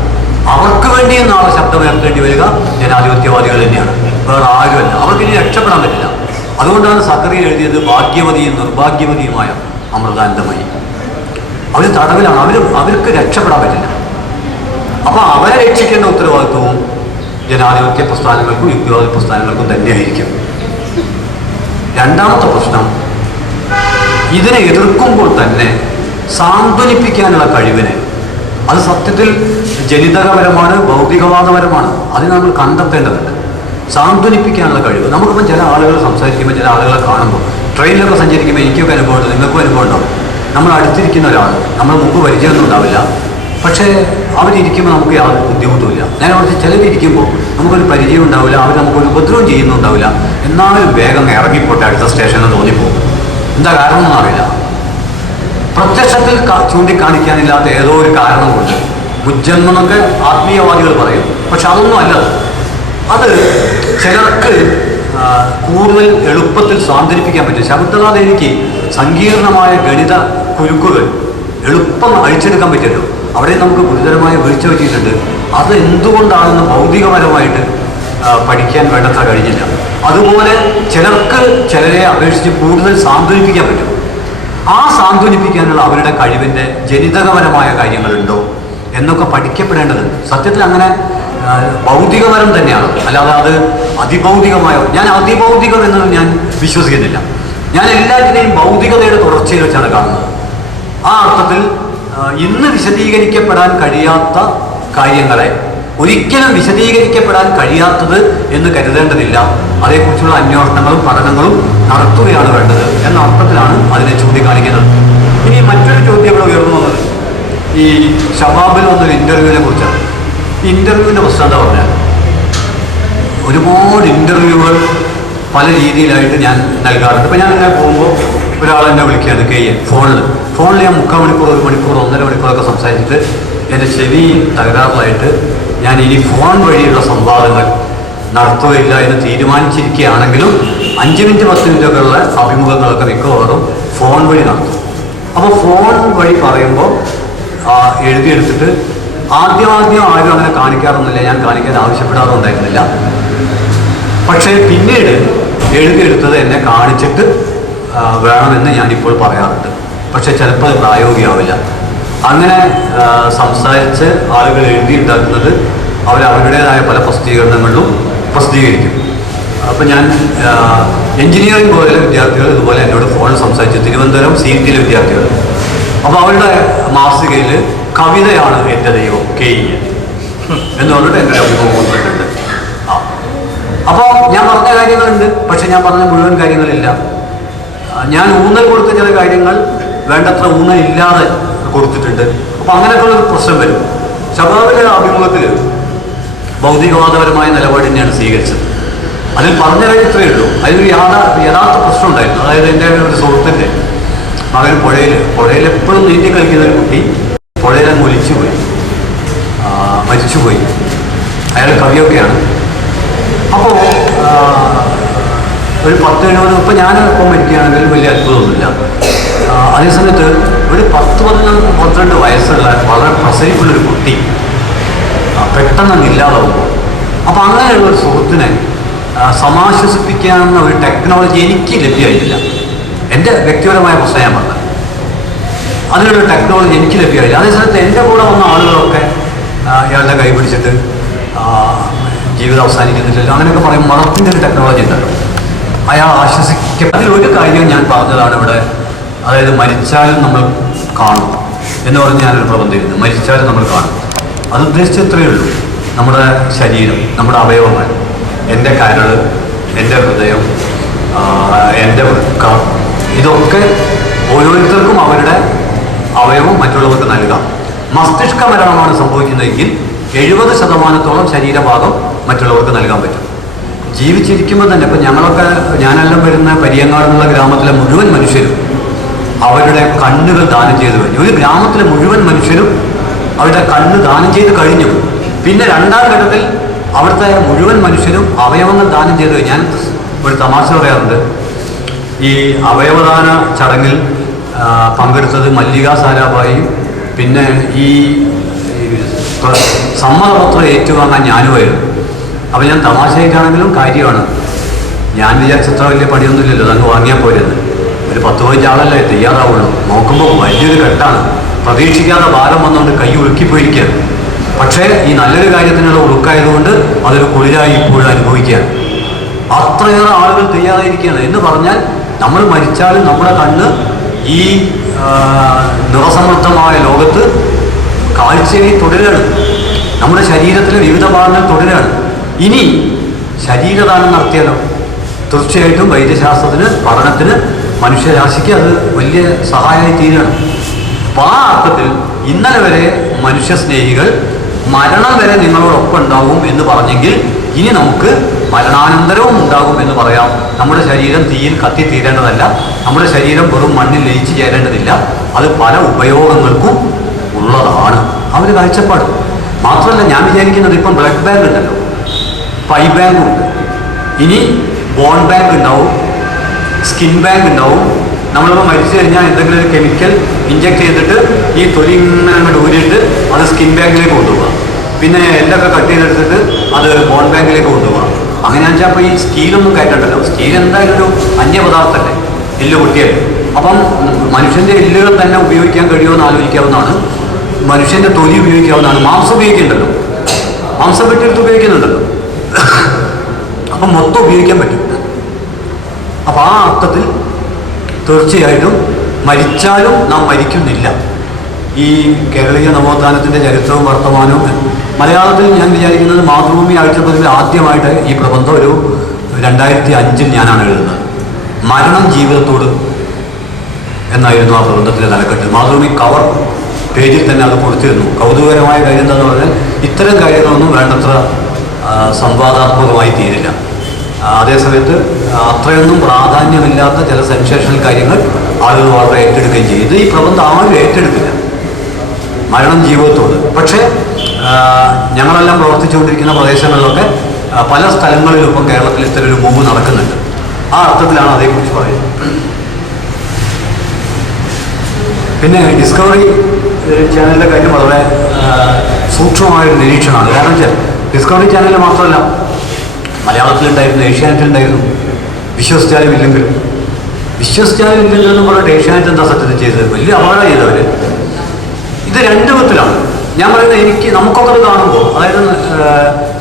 അവർക്ക് വേണ്ടിയും നാളെ ശബ്ദമുയർത്തേണ്ടി വരിക ജനാധിപത്യവാദികൾ തന്നെയാണ്, വേറെ ആരുമല്ല. അവർക്ക് ഇനി രക്ഷപ്പെടാൻ പറ്റില്ല. അതുകൊണ്ടാണ് സക്കറിയ എഴുതിയത് ഭാഗ്യവതിയും നിർഭാഗ്യവതിയുമായ അമൃതാനന്ദമയി. അവർ തടവിലാണ്, അവർക്ക് രക്ഷപ്പെടാൻ പറ്റില്ല. അപ്പോൾ അവരെ രക്ഷിക്കേണ്ട ഉത്തരവാദിത്വവും ജനാധിപത്യ പ്രസ്ഥാനങ്ങൾക്കും യുക്തിവാദ പ്രസ്ഥാനങ്ങൾക്കും തന്നെയായിരിക്കും. രണ്ടാമത്തെ പ്രശ്നം, ഇതിനെ എതിർക്കുമ്പോൾ തന്നെ സാന്ത്വനിപ്പിക്കാനുള്ള കഴിവിനെ, അത് സത്യത്തിൽ ജനിതകപരമാണ്, ഭൗതികവാദപരമാണ്, അതിന് നമ്മൾ കണ്ടെത്തേണ്ടതുണ്ട്. സാന്ത്വനിപ്പിക്കാനുള്ള കഴിവ് നമുക്കിപ്പം ചില ആളുകൾ സംസാരിക്കുമ്പോൾ, ചില ആളുകളെ കാണുമ്പോൾ, ട്രെയിനിലൊക്കെ സഞ്ചരിക്കുമ്പോൾ എനിക്കൊക്കെ അനുഭവമുണ്ട്, നിങ്ങൾക്കും അനുഭവം ഉണ്ടാവും. നമ്മൾ അടുത്തിരിക്കുന്ന ഒരാൾ, നമ്മൾ മുമ്പ് പരിചയമൊന്നും ഉണ്ടാവില്ല, പക്ഷേ അവരിയ്ക്കുമ്പോൾ നമുക്ക് യാതൊരു ബുദ്ധിമുട്ടുമില്ല. ഞാൻ കുറച്ച് ചിലരിയ്ക്കുമ്പോൾ നമുക്കൊരു പരിചയം ഉണ്ടാവില്ല, അവർ നമുക്കൊരു ഉപദ്രവം ചെയ്യുന്നുണ്ടാവില്ല, എന്നാലും വേഗം ഇറങ്ങിപ്പോട്ടെ അടുത്ത സ്റ്റേഷനിൽ തോന്നിപ്പോകും. എന്താ കാരണം ഒന്നും അറിയില്ല. പ്രത്യക്ഷത്തിൽ ചൂണ്ടിക്കാണിക്കാനില്ലാത്ത ഏതോ ഒരു കാരണം കൊണ്ട് മുജ്ജന്മെന്നൊക്കെ ആത്മീയവാദികൾ പറയും. പക്ഷെ അതൊന്നും അല്ലത്. അത് ചിലർക്ക് കൂടുതൽ എളുപ്പത്തിൽ സ്വാന്തരിപ്പിക്കാൻ പറ്റും. ശകുന്തളാദേവിക്ക് സങ്കീർണമായ ഗണിത കുരുക്കുകൾ എളുപ്പം അഴിച്ചെടുക്കാൻ പറ്റുമല്ലോ. അവിടെ നമുക്ക് ഗുരുതരമായ വീഴ്ച പറ്റിയിട്ടുണ്ട്. അത് എന്തുകൊണ്ടാണെന്ന് ഭൗതികപരമായിട്ട് പഠിക്കാൻ വേണ്ടത്ര കഴിഞ്ഞില്ല. അതുപോലെ ചിലർക്ക് ചിലരെ അപേക്ഷിച്ച് കൂടുതൽ സാന്ത്വനിപ്പിക്കാൻ പറ്റും. ആ സാന്ത്വനിപ്പിക്കാനുള്ള അവരുടെ കഴിവിൻ്റെ ജനിതകപരമായ കാര്യങ്ങളുണ്ടോ എന്നൊക്കെ പഠിക്കപ്പെടേണ്ടതുണ്ട്. സത്യത്തിൽ അങ്ങനെ ഭൗതികപരം തന്നെയാണ്, അല്ലാതെ അത് അതിഭൗതികമായ, ഞാൻ അതിഭൗതികം എന്നത് ഞാൻ വിശ്വസിക്കുന്നില്ല. ഞാൻ എല്ലാറ്റിനെയും ഭൗതികതയുടെ തുടർച്ചയിൽ വെച്ചാണ് കാണുന്നത്. ആ അർത്ഥത്തിൽ ഇന്ന് വിശദീകരിക്കപ്പെടാൻ കഴിയാത്ത കാര്യങ്ങളെ ഒരിക്കലും വിശദീകരിക്കപ്പെടാൻ കഴിയാത്തത് എന്ന് കരുതേണ്ടതില്ല. അതേക്കുറിച്ചുള്ള അന്വേഷണങ്ങളും പഠനങ്ങളും നടത്തുകയാണ് വേണ്ടത് എന്ന അർത്ഥത്തിലാണ് അതിനെ ചൂണ്ടിക്കാണിക്കുന്നത്. ഇനി മറ്റൊരു ചോദ്യം ഇവിടെ ഉയർന്നു വന്നത് ഈ ഷബാബിൽ വന്നൊരു ഇൻ്റർവ്യൂവിനെ കുറിച്ചാണ്. ഇൻ്റർവ്യൂവിൻ്റെ പ്രശ്നം എന്താ പറഞ്ഞാൽ, ഒരുപാട് ഇൻ്റർവ്യൂകൾ പല രീതിയിലായിട്ട് ഞാൻ നൽകാറുണ്ട്. ഇപ്പം ഞാൻ ഇങ്ങനെ പോകുമ്പോൾ ഒരാളെന്നെ വിളിക്കുകയാണ് ഫോണിൽ ഞാൻ 3/4 മണിക്കൂർ, 1 മണിക്കൂർ, 1.5 മണിക്കൂറൊക്കെ സംസാരിച്ചിട്ട് എൻ്റെ ചെവി തകരാറിലായിട്ട് ഞാൻ ഇനി ഫോൺ വഴിയുള്ള സംവാദങ്ങൾ നടത്തുകയില്ല എന്ന് തീരുമാനിച്ചിരിക്കുകയാണെങ്കിലും 5 മിനിറ്റ് 10 മിനിറ്റൊക്കെ ഉള്ള അഭിമുഖങ്ങളൊക്കെ മിക്കവാറും ഫോൺ വഴി നടത്തും. അപ്പോൾ ഫോൺ വഴി പറയുമ്പോൾ എഴുതിയെടുത്തിട്ട് ആദ്യം ആരും അങ്ങനെ കാണിക്കാറൊന്നുമില്ല, ഞാൻ കാണിക്കാൻ ആവശ്യപ്പെടാറുണ്ടായിരുന്നില്ല. പക്ഷേ പിന്നീട് എഴുതിയെടുത്തത് എന്നെ കാണിച്ചിട്ട് വേണമെന്ന് ഞാനിപ്പോൾ പറയാറുണ്ട്. പക്ഷെ ചിലപ്പോൾ അത് പ്രായോഗികമാവില്ല. അങ്ങനെ സംസാരിച്ച് ആളുകൾ എഴുതിയുണ്ടാക്കുന്നത് അവരവരുടേതായ പല പ്രസിദ്ധീകരണങ്ങളിലും പ്രസിദ്ധീകരിക്കും. അപ്പം ഞാൻ എൻജിനീയറിംഗ് കോളേജിലെ വിദ്യാർത്ഥികൾ ഇതുപോലെ എന്നോട് ഫോണിൽ സംസാരിച്ചു, തിരുവനന്തപുരം CET വിദ്യാർത്ഥികൾ. അപ്പോൾ അവരുടെ മാസികയിൽ കവിതയാണ് എൻ്റെ ദൈവം KE എന്ന് പറഞ്ഞിട്ട് എൻ്റെ അഭിമുഖം കൊണ്ടിട്ടുണ്ട്. അപ്പോൾ ഞാൻ പറഞ്ഞ കാര്യങ്ങളുണ്ട്, പക്ഷെ ഞാൻ പറഞ്ഞ മുഴുവൻ കാര്യങ്ങളില്ല. ഞാൻ ഊന്നൽ കൊടുത്ത ചില കാര്യങ്ങൾ വേണ്ടത്ര ഊന്നൽ ഇല്ലാതെ കൊടുത്തിട്ടുണ്ട്. അപ്പോൾ അങ്ങനെയൊക്കെയുള്ളൊരു പ്രശ്നം വരും. ഷബാബിലെ അഭിമുഖത്തിൽ ഭൗതികവാദപരമായ നിലപാട് തന്നെയാണ് സ്വീകരിച്ചത്. അതിൽ പറഞ്ഞ കാര്യം ഇത്രയേ ഉള്ളൂ. അതിലൊരു യഥാർത്ഥ പ്രശ്നം ഉണ്ടായിരുന്നു. അതായത് എൻ്റെ ഒരു സുഹൃത്തിൻ്റെ മകൻ പുഴയിൽ എപ്പോഴും നീന്തി കളിക്കുന്ന ഒരു കുട്ടി പുഴയിലങ്ങ് ഒലിച്ചുപോയി, മരിച്ചുപോയി. അയാൾ കവിയൊക്കെയാണ്. അപ്പോൾ ഒരു 10-70, ഇപ്പം ഞാനിപ്പോൾ മരിക്കുകയാണെങ്കിൽ വലിയ അത്ഭുതമൊന്നുമില്ല. അതേസമയത്ത് ഒരു 10-12 വയസ്സുള്ള വളരെ പ്രസരിപ്പുള്ളൊരു കുട്ടി പെട്ടെന്ന് ഇല്ലാതാവുമ്പോൾ, അപ്പോൾ അങ്ങനെയുള്ള ഒരു സുഹൃത്തിനെ സമാശ്വസിപ്പിക്കാവുന്ന ഒരു ടെക്നോളജി എനിക്ക് ലഭ്യമായിട്ടില്ല. എൻ്റെ വ്യക്തിപരമായ പ്രശ്നം ഞാൻ പറഞ്ഞത്, അതിനുള്ള ടെക്നോളജി എനിക്ക് ലഭ്യമായില്ല. അതേസമയത്ത് എൻ്റെ കൂടെ വന്ന ആളുകളൊക്കെ ഇയാളുടെ കൈ പിടിച്ചിട്ട് ജീവിതം അവസാനിക്കുന്നില്ലല്ലോ അങ്ങനെയൊക്കെ പറയും. മതത്തിൻ്റെ ഒരു ടെക്നോളജി ഉണ്ടല്ലോ, അയാൾ അതിലൊരു കാര്യം ഞാൻ പറഞ്ഞതാണ് ഇവിടെ. അതായത് മരിച്ചാലും നമ്മൾ കാണും എന്ന് പറഞ്ഞ് ഞാനൊരു പ്രബന്ധം എഴുതുന്നു. മരിച്ചാലും നമ്മൾ കാണും. അത് ഉദ്ദേശിച്ച് ഇത്രയേ ഉള്ളൂ. നമ്മുടെ ശരീരം, നമ്മുടെ അവയവങ്ങൾ, എൻ്റെ കരൾ, എൻ്റെ ഹൃദയം, എൻ്റെ വൃക്ക, ഇതൊക്കെ ഓരോരുത്തർക്കും അവരുടെ അവയവം മറ്റുള്ളവർക്ക് നൽകാം. മസ്തിഷ്ക മരണമാണ് സംഭവിക്കുന്നതെങ്കിൽ 70% ശരീരഭാഗം മറ്റുള്ളവർക്ക് നൽകാൻ പറ്റും. ജീവിച്ചിരിക്കുമ്പോൾ തന്നെ ഇപ്പം ഞാനെല്ലാം വരുന്ന പരിയങ്ങാട് എന്നുള്ള ഗ്രാമത്തിലെ മുഴുവൻ മനുഷ്യരും അവരുടെ കണ്ണുകൾ ദാനം ചെയ്തു കഴിഞ്ഞു. ഒരു ഗ്രാമത്തിലെ മുഴുവൻ മനുഷ്യരും അവരുടെ കണ്ണ് ദാനം ചെയ്ത് കഴിഞ്ഞു. പിന്നെ 2ാം ഘട്ടത്തിൽ അവിടുത്തെ മുഴുവൻ മനുഷ്യരും അവയവങ്ങൾ ദാനം ചെയ്തു കഴിഞ്ഞു. ഞാൻ ഒരു തമാശ പറയാറുണ്ട്, ഈ അവയവദാന ചടങ്ങിൽ പങ്കെടുത്തത് മല്ലിക സാരാഭായിയും പിന്നെ ഈ സമ്മതപത്രം ഏറ്റുവാങ്ങാൻ ഞാനുമായിരുന്നു. അപ്പോൾ ഞാൻ തമാശയായിട്ടാണെങ്കിലും കാര്യമാണ്. ഞാൻ വിചാരിച്ചത്ര വലിയ പണിയൊന്നുമില്ലല്ലോ, അങ്ങ് വാങ്ങിയാൽ പോരെന്ന്. ഒരു 10-15 ആളല്ലേ തയ്യാറാവുള്ളൂ. നോക്കുമ്പോൾ വലിയൊരു ഘട്ടമാണ്. പ്രതീക്ഷിക്കാതെ ഭാരം വന്നുകൊണ്ട് കൈ ഉളുക്കിപ്പോയിരിക്കുകയാണ്. പക്ഷേ ഈ നല്ലൊരു കാര്യത്തിനുള്ള ഉളുക്കായതുകൊണ്ട് അതൊരു കുളിരായി ഇപ്പോഴും അനുഭവിക്കുകയാണ്. അത്രയേറെ ആളുകൾ തയ്യാറായിരിക്കുകയാണ്. എന്ന് പറഞ്ഞാൽ നമ്മൾ മരിച്ചാലും നമ്മുടെ കണ്ണ് ഈ നിറസമൃദ്ധമായ ലോകത്ത് കാഴ്ചയായി തുടരുകയാണ്. നമ്മുടെ ശരീരത്തിലെ വിവിധ ഭാഗങ്ങൾ തുടരുകയാണ്. ഇനി ശരീരദാനം നടത്തിയാലോ? തീർച്ചയായിട്ടും വൈദ്യശാസ്ത്രത്തിന്, പഠനത്തിന്, മനുഷ്യരാശിക്ക് അത് വലിയ സഹായമായി തീരുകയാണ്. അപ്പോൾ ആ അർത്ഥത്തിൽ ഇന്നലെ വരെ മനുഷ്യസ്നേഹികൾ മരണം വരെ നിങ്ങളോടൊപ്പം ഉണ്ടാകും എന്ന് പറഞ്ഞെങ്കിൽ ഇനി നമുക്ക് മരണാനന്തരവും ഉണ്ടാകും എന്ന് പറയാം. നമ്മുടെ ശരീരം തീയിൽ കത്തിത്തീരേണ്ടതല്ല, നമ്മുടെ ശരീരം വെറും മണ്ണിൽ ലയിച്ചു ചേരേണ്ടതില്ല. അത് പല ഉപയോഗങ്ങൾക്കും ഉള്ളതാണ്. ആ ഒരു കാഴ്ചപ്പാട് മാത്രമല്ല ഞാൻ വിചാരിക്കുന്നത്, ഇപ്പം ബ്ലഡ് ബാങ്ക് ഉണ്ടല്ലോ, പൈ ബാങ്കും ഉണ്ട്, ഇനി ബോൺ ബാങ്ക് ഉണ്ടാവും, സ്കിൻ ബാങ്ക് ഉണ്ടാവും. നമ്മളിപ്പോൾ മരിച്ചു കഴിഞ്ഞാൽ എന്തെങ്കിലും ഒരു കെമിക്കൽ ഇഞ്ചെക്ട് ചെയ്തിട്ട് ഈ തൊലി ഇങ്ങനെ അങ്ങോട്ട് ഊരിയിട്ട് അത് സ്കിൻ ബാങ്കിലേക്ക് കൊണ്ടുപോകാം. പിന്നെ എല്ലൊക്കെ കട്ട് ചെയ്തെടുത്തിട്ട് അത് ബോൺ ബാങ്കിലേക്ക് കൊണ്ടുപോകാം. അങ്ങനെയാണെന്ന് വെച്ചാൽ അപ്പോൾ ഈ സ്റ്റീലൊന്നും കയറ്റണ്ടല്ലോ. സ്റ്റീൽ എന്തായാലും ഒരു അന്യപദാർത്ഥമല്ലേ, എല്ല് പൊട്ടിയല്ലേ. അപ്പം മനുഷ്യൻ്റെ എല്ലുകൾ തന്നെ ഉപയോഗിക്കാൻ കഴിയുമെന്ന് ആലോചിക്കാവുന്നതാണ്. മനുഷ്യൻ്റെ തൊലി ഉപയോഗിക്കാവുന്നതാണ്. മാംസം ഉപയോഗിക്കുന്നുണ്ടല്ലോ, മാംസം വെട്ടിയെടുത്ത് ഉപയോഗിക്കുന്നുണ്ടല്ലോ. അപ്പം മൊത്തം ഉപയോഗിക്കാൻ പറ്റും. അപ്പം ആ അർത്ഥത്തിൽ തീർച്ചയായിട്ടും മരിച്ചാലും നാം മരിക്കുന്നില്ല. ഈ കേരളീയ നവോത്ഥാനത്തിൻ്റെ ചരിത്രവും വർത്തമാനവും മലയാളത്തിൽ ഞാൻ വിചാരിക്കുന്നത് മാതൃഭൂമി ആഴ്ചപ്പതിൽ ആദ്യമായിട്ട് ഈ പ്രബന്ധം ഒരു 2005 ഞാനാണ് എഴുതുന്നത്. മരണം ജീവിതത്തോട് എന്നായിരുന്നു ആ പ്രബന്ധത്തിലെ തലക്കെട്ട്. മാതൃഭൂമി കവർ പേജിൽ തന്നെ അത് കൊടുത്തിരുന്നു. കൗതുകകരമായ കാര്യം എന്താണെന്ന് പറഞ്ഞാൽ ഇത്തരം കാര്യങ്ങളൊന്നും വേണ്ടത്ര സംവാദാത്മകമായി തീരില്ല. അതേസമയത്ത് അത്രയൊന്നും പ്രാധാന്യമില്ലാത്ത ചില സെൻസേഷണൽ കാര്യങ്ങൾ ആളുകൾ വളരെ ഏറ്റെടുക്കുകയും ചെയ്യും. ഇത് ഈ പ്രബന്ധം ആരും ഏറ്റെടുക്കില്ല, മരണം ജീവിതത്തോട്. പക്ഷേ ഞങ്ങളെല്ലാം പ്രവർത്തിച്ചുകൊണ്ടിരിക്കുന്ന പ്രദേശങ്ങളിലൊക്കെ പല സ്ഥലങ്ങളിലും ഇപ്പം കേരളത്തിൽ ഇത്തരം ഒരു മൂവ് നടക്കുന്നുണ്ട്. ആ അർത്ഥത്തിലാണ് അതേക്കുറിച്ച് പറയുന്നത്. പിന്നെ ഡിസ്കവറി ചാനലിൻ്റെ കാര്യം വളരെ സൂക്ഷ്മമായൊരു നിരീക്ഷണമാണ്. കാരണം വെച്ചാൽ ഡിസ്കവറി ചാനലിൽ മാത്രമല്ല, മലയാളത്തിലുണ്ടായിരുന്നു, ഏഷ്യാനെറ്റിലുണ്ടായിരുന്നു. വിശ്വസിച്ചാലും ഇല്ലെങ്കിലും എന്ന് പറഞ്ഞിട്ട് ഏഷ്യാനെറ്റ് എന്താ സത്യത്തിൽ ചെയ്തത്? വലിയ അപകടം ചെയ്തവർ. ഇത് രണ്ട് വിധത്തിലാണ് ഞാൻ പറയുന്നത്. നമുക്കൊക്കെ അത് കാണുമ്പോൾ, അതായത്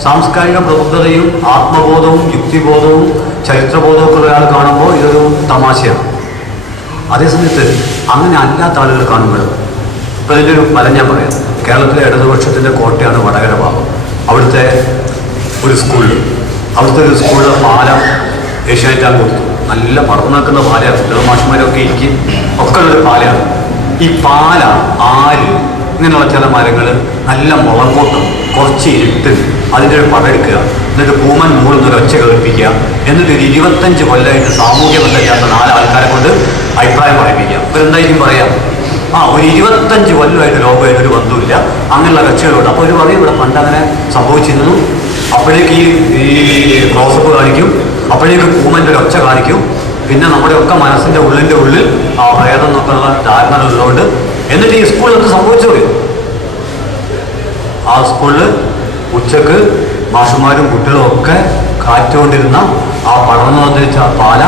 സാംസ്കാരിക പ്രബുദ്ധതയും ആത്മബോധവും യുക്തിബോധവും ചരിത്രബോധവും ഒക്കെ ഒരാൾ കാണുമ്പോൾ ഇതൊരു തമാശയാണ്. അതേസമയത്ത് അങ്ങനെ അല്ലാത്ത ആളുകൾ കാണുമ്പോൾ ഇപ്പോൾ ഇതിൻ്റെ ഒരു ഫലം ഞാൻ പറയാം. കേരളത്തിലെ ഇടതുപക്ഷത്തിൻ്റെ കോട്ടയാണ് വടകര ഭാഗം. അവിടുത്തെ ഒരു സ്കൂളിലെ പാലം ഏഷ്യാനെറ്റാൻ കൊടുത്തു. നല്ല പടർന്നു നിൽക്കുന്ന പാലയാണ്. കുട്ടികളും മാഷന്മാരൊക്കെ ഇരിക്കും ഒക്കെ ഉള്ളൊരു പാലയാണ്. ഈ പാല, ആല്, ഇങ്ങനെയുള്ള ചില മരങ്ങൾ നല്ല മുളങ്കൂട്ടം, കുറച്ച് ഇരുട്ട്, അതിൻ്റെ ഒരു പടം എടുക്കുക, എന്നിട്ട് പൂമൻ മൂളുന്നൊരു ഒച്ച കേൾപ്പിക്കുക, എന്നിട്ട് ഒരു 25 കൊല്ലമായിട്ട് സാമൂഹ്യ ബന്ധമില്ലാത്ത 4 ആൾക്കാരെ കൊണ്ട് അഭിപ്രായം പറയിപ്പിക്കുക. ഇവരെന്തായിരിക്കും പറയാം? ഒരു 25 കൊല്ലമായിട്ട് ലോകമായിട്ട് ഒരു ബന്ധമില്ല, അങ്ങനെയുള്ള കക്ഷികളുണ്ട്. അപ്പോൾ ഒരു പറയും ഇവിടെ പണ്ട് അങ്ങനെ സംഭവിച്ചിരുന്നു. അപ്പോഴേക്ക് ഈ ക്ലോസപ്പ് കാണിക്കും, അപ്പോഴേക്ക് പൂമൻ്റെ ഒരു ഒച്ച കാണിക്കും. പിന്നെ നമ്മുടെയൊക്കെ മനസ്സിൻ്റെ ഉള്ളിൽ ആ പ്രേതം എന്നൊക്കെയുള്ള ധാരണകളുള്ളതുകൊണ്ട് എന്നിട്ട് ഈ സ്കൂളിലൊക്കെ സംഭവിച്ചു പറയും. ആ സ്കൂളിൽ ഉച്ചക്ക് മാഷന്മാരും കുട്ടികളും ഒക്കെ കാറ്റുകൊണ്ടിരുന്ന ആ പടർന്നു വന്നിരിച്ച ആ പാല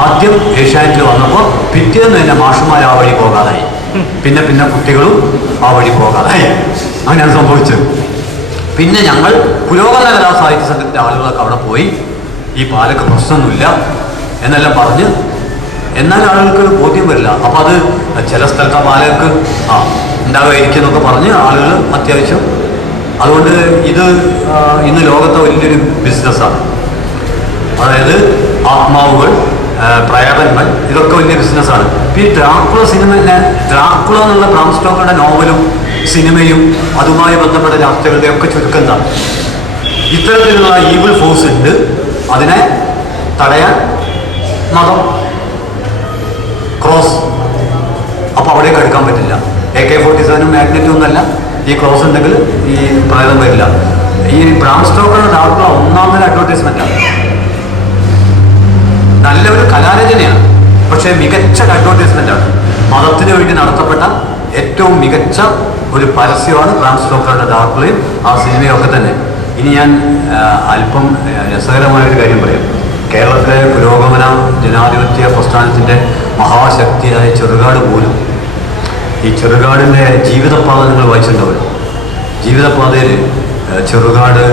ആദ്യം ഏഷ്യാനെറ്റിൽ വന്നപ്പോൾ പിറ്റേന്ന് തന്നെ മാഷന്മാർ ആ വഴി പോകാതായി. പിന്നെ കുട്ടികളും ആ വഴി പോകാതായി. അങ്ങനെയാണ് സംഭവിച്ചത്. പിന്നെ ഞങ്ങൾ പുരോഗമന കലാസാഹിത്യ സംഘത്തിൻ്റെ ആളുകളൊക്കെ അവിടെ പോയി ഈ പാലക്ക് പ്രശ്നമൊന്നുമില്ല എന്നെല്ലാം പറഞ്ഞ്, എന്നാൽ ആളുകൾക്ക് ബോധ്യം വരില്ല. അപ്പം അത് ചില സ്ഥലത്ത് ആ പാലക്ക് ഉണ്ടാവുമായിരിക്കുന്നൊക്കെ പറഞ്ഞ് ആളുകൾ അത്യാവശ്യം. അതുകൊണ്ട് ഇത് ഇന്ന് ലോകത്തെ വലിയൊരു ബിസിനസ്സാണ്. അതായത് ആത്മാവുകൾ, പ്രേതങ്ങൾ, ഇതൊക്കെ വലിയ ബിസിനസ്സാണ്. ഈ ഡ്രാക്കുള എന്നുള്ള ബ്രാം സ്റ്റോക്കറുടെ നോവലും സിനിമയും അതുമായി ബന്ധപ്പെട്ട ചർച്ചകളുടെ ഒക്കെ ചുരുക്കം എന്താണ്? ഇത്തരത്തിലുള്ള ഈവിൾ ഫോഴ്സ് ഉണ്ട്, അതിനെ തടയാൻ മതം, ക്രോസ്. അപ്പോൾ അവിടേക്ക് അടുക്കാൻ പറ്റില്ല. AK-47 മാഗ്നറ്റും ഒന്നല്ല. ഈ ക്രോസ് ഉണ്ടെങ്കിൽ ഈ പ്രേതം വരില്ല. ഈ ബ്രാം സ്റ്റോക്കറുടെ ഡ്രാക്കുള ഒന്നാമതൊരു അഡ്വർടൈസ്മെൻറ്റാണ്, നല്ലൊരു കലാരചനയാണ്. പക്ഷേ മികച്ച അഡ്വർടൈസ്മെൻ്റാണ്. മതത്തിന് വേണ്ടി നടത്തപ്പെട്ട ഏറ്റവും മികച്ച ഒരു പരസ്യമാണ് ബ്രാം സ്റ്റോക്കറുടെ ഡാർക്ക് ഫ്ലെയിം, ആ സിനിമയൊക്കെ തന്നെ. ഇനി ഞാൻ അല്പം രസകരമായൊരു കാര്യം പറയാം. കേരളത്തിലെ പുരോഗമന ജനാധിപത്യ പ്രസ്ഥാനത്തിൻ്റെ മഹാശക്തിയായ ചെറുകാട് പോലും, ഈ ചെറുകാടിൻ്റെ ജീവിതപാത നിങ്ങൾ വായിച്ചിട്ടുണ്ടാവും. ജീവിതപാതയിൽ ചെറുകാട്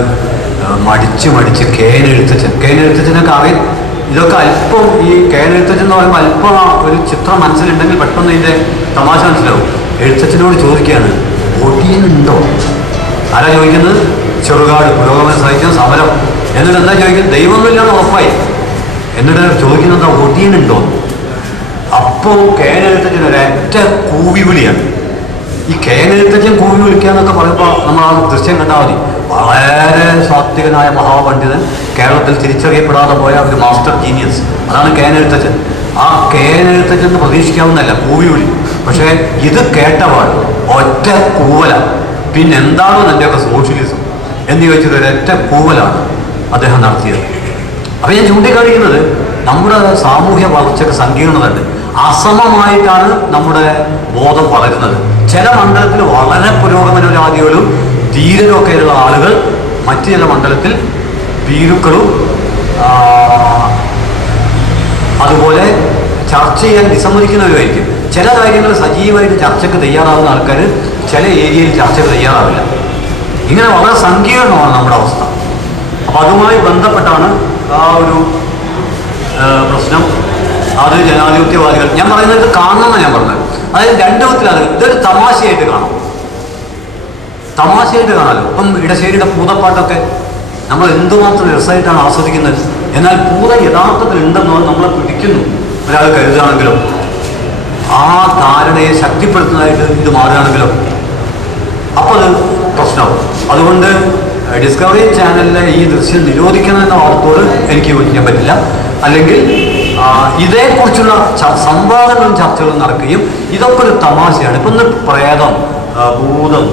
മടിച്ച് കേനെഴുത്തച്ഛനൊക്കെ അറിയാം. ഇതൊക്കെ അല്പം ഈ കേനെഴുത്തച്ഛൻ എന്ന് പറയുമ്പോൾ അല്പം ഒരു ചിത്രം മനസ്സിലുണ്ടെങ്കിൽ പെട്ടെന്ന് ഇതിൻ്റെ തമാശ മനസ്സിലാവും. എഴുത്തച്ഛനോട് ചോദിക്കുകയാണ്, ഒടിയനുണ്ടോ? ആരാ ചോദിക്കുന്നത്? ചെറുകാട് പുരോഗമന സാഹിത്യം സമരം. എന്നിട്ട് എന്താ ചോദിക്കുന്നത്? ദൈവമൊന്നുമില്ലാന്ന് ഉറപ്പായി. എന്നിട്ട് ചോദിക്കുന്നത് എന്താ, ഒടിയനുണ്ടോ? അപ്പോൾ കേനെഴുത്തച്ഛൻ ഒരൊറ്റ കൂവി വിളിയാണ്. ഈ കേനെഴുത്തച്ഛൻ കൂവി വിളിക്കുക എന്നൊക്കെ പറയുമ്പോൾ നമ്മൾ ആ ദൃശ്യം കണ്ടാൽ മതി. വളരെ സാത്വികനായ മഹാപണ്ഡിതൻ, കേരളത്തിൽ തിരിച്ചറിയപ്പെടാതെ പോയ ഒരു മാസ്റ്റർ ജീനിയസ്, അതാണ് കേനെഴുത്തച്ഛൻ. ആ കേനെഴുത്തച്ഛൻ പ്രതീക്ഷിക്കാവുന്നതല്ല കൂവി വിളി. പക്ഷേ ഇത് കേട്ടപാട് ഒറ്റ കൂവല. പിന്നെ എന്താണോ എൻ്റെയൊക്കെ സോഷ്യലിസം എന്ന് ചോദിച്ചത് ഒരൊറ്റ കൂവലാണ് അദ്ദേഹം നടത്തിയത്. അപ്പം ഞാൻ ചൂണ്ടിക്കാണിക്കുന്നത് നമ്മുടെ സാമൂഹ്യ വളർച്ചയ്ക്ക് സങ്കീർണതയുണ്ട്. അസമമായിട്ടാണ് നമ്മുടെ ബോധം വളരുന്നത്. ചില മണ്ഡലത്തിൽ വളരെ പുരോഗമനവാദികളും ധീരരൊക്കെയുള്ള ആളുകൾ, മറ്റു ചില മണ്ഡലത്തിൽ ഭീരുക്കളും അതുപോലെ ചർച്ച ചെയ്യാൻ വിസമ്മതിക്കുന്നവരുമായിരിക്കും. ചില കാര്യങ്ങൾ സജീവമായിട്ട് ചർച്ചയ്ക്ക് തയ്യാറാവുന്ന ആൾക്കാർ ചില ഏരിയയിൽ ചർച്ചയ്ക്ക് തയ്യാറാവില്ല. ഇങ്ങനെ വളരെ സങ്കീർണമാണ് നമ്മുടെ അവസ്ഥ. അപ്പം അതുമായി ബന്ധപ്പെട്ടാണ് ആ ഒരു പ്രശ്നം. അത് ജനാധിപത്യവാദികൾ, ഞാൻ പറയുന്നത് ഇത് കാണണമെന്നാണ് ഞാൻ പറഞ്ഞത്. അതായത് രണ്ട് വിധത്തിലാണ്. ഇതൊരു തമാശയായിട്ട് കാണാം, തമാശയായിട്ട് കാണാമല്ലോ. ഇപ്പം ഇടശ്ശേരിയുടെ പൂതപ്പാട്ടൊക്കെ നമ്മൾ എന്തുമാത്രം രസമായിട്ടാണ് ആസ്വദിക്കുന്നത്. എന്നാൽ പൂത യഥാർത്ഥത്തിൽ ഉണ്ടെന്നോ നമ്മളെ പിടിക്കുന്നു ഒരാൾ കരുതുകയാണെങ്കിലും, ആ ധാരണയെ ശക്തിപ്പെടുത്തുന്നതായിട്ട് ഇത് മാറുകയാണെങ്കിലും അപ്പോൾ അത് പ്രശ്നമാവും. അതുകൊണ്ട് ഡിസ്കവറി ചാനലിലെ ഈ ദൃശ്യം നിരോധിക്കണമെന്ന വാർത്തയോട് എനിക്ക് യോജിക്കാൻ പറ്റില്ല. അല്ലെങ്കിൽ ഇതേക്കുറിച്ചുള്ള സംവാദങ്ങളും ചർച്ചകളും നടക്കുകയും ഇതൊക്കെ ഒരു തമാശയാണ്. ഇപ്പം ഒന്ന് പ്രേതം, ഭൂതം,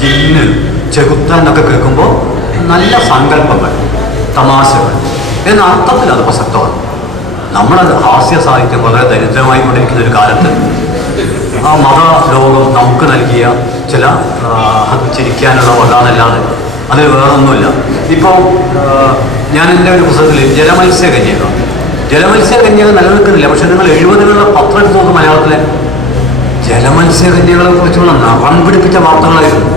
ജിന്ന്, ചെകുത്താൻ എന്നൊക്കെ കേൾക്കുമ്പോൾ നല്ല സങ്കല്പങ്ങൾ, തമാശകൾ എന്ന അർത്ഥത്തിൽ അത് പ്രസക്തമാണ്. നമ്മുടെ ഹാസ്യ സാഹിത്യം വളരെ ദരിദ്രമായി കൊണ്ടിരിക്കുന്ന ഒരു കാലത്ത് ആ മത ലോകം നമുക്ക് നൽകിയ ചില ചിരിക്കാനുള്ള വകാന്നല്ലാതെ അതിൽ വേറൊന്നുമില്ല. ഇപ്പോൾ ഞാൻ എൻ്റെ ഒരു പുസ്തകത്തിൽ ജലമത്സ്യകന്യക നിലനിൽക്കുന്നില്ല. പക്ഷെ നിങ്ങൾ 70കളുടെ പത്രം എടുത്ത് നോക്കും, മലയാളത്തിലെ ജലമത്സ്യകന്യകളെ കുറിച്ചുള്ള നിറം പിടിപ്പിച്ച വാർത്തകളായിരുന്നു.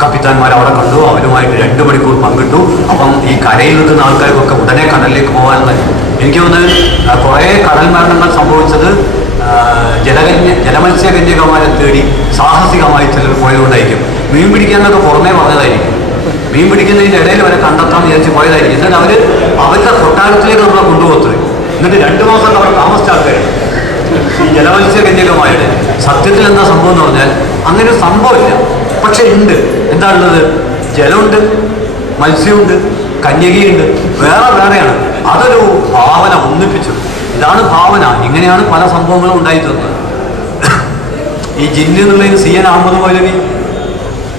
കപ്പിത്താന്മാർ അവിടെ കണ്ടു, അവരുമായിട്ട് 2 മണിക്കൂർ പങ്കിട്ടു. അപ്പം ഈ കരയിൽ നിൽക്കുന്ന ആൾക്കാർക്കൊക്കെ ഉടനെ കടലിലേക്ക് പോകാനുള്ള, എനിക്ക് തോന്നുന്നത് കുറേ കടൽ മരണങ്ങൾ സംഭവിച്ചത് ജലമത്സ്യകന്യകമാരെ തേടി സാഹസികമായി ചിലർ പോയതുകൊണ്ടായിരിക്കും. മീൻ പിടിക്കാനൊക്കെ പുറമേ പറഞ്ഞതായിരിക്കും. മീൻ പിടിക്കുന്നതിൻ്റെ ഇടയിൽ വരെ കണ്ടെത്താൻ വിചാരിച്ച് പോയതായിരിക്കും. എന്നിട്ട് അവരുടെ കൊട്ടാരത്തിലേക്ക് നമ്മളെ കൊണ്ടുപോകത്തത്. എന്നിട്ട് 2 മാസം അവിടെ താമസിച്ച ആൾക്കാരുണ്ട് ഈ ജലമത്സ്യകന്യകമാരുടെ. സത്യത്തിൽ എന്താ സംഭവം എന്ന് പറഞ്ഞാൽ അങ്ങനെ ഒരു സംഭവമില്ല. പക്ഷെ ഉണ്ട്. എന്താ ഉള്ളത്? ജലമുണ്ട്, മത്സ്യമുണ്ട്, കന്യകയുണ്ട്, വേറെയാണ്. അതൊരു ഭാവന ഒന്നിപ്പിച്ചു. ഇതാണ് ഭാവന. ഇങ്ങനെയാണ് പല സംഭവങ്ങളും ഉണ്ടായിട്ടുള്ളത്. ഈ ജിന്ന് എന്നുള്ളതിന് CN അഹമ്മദ് മൗലവി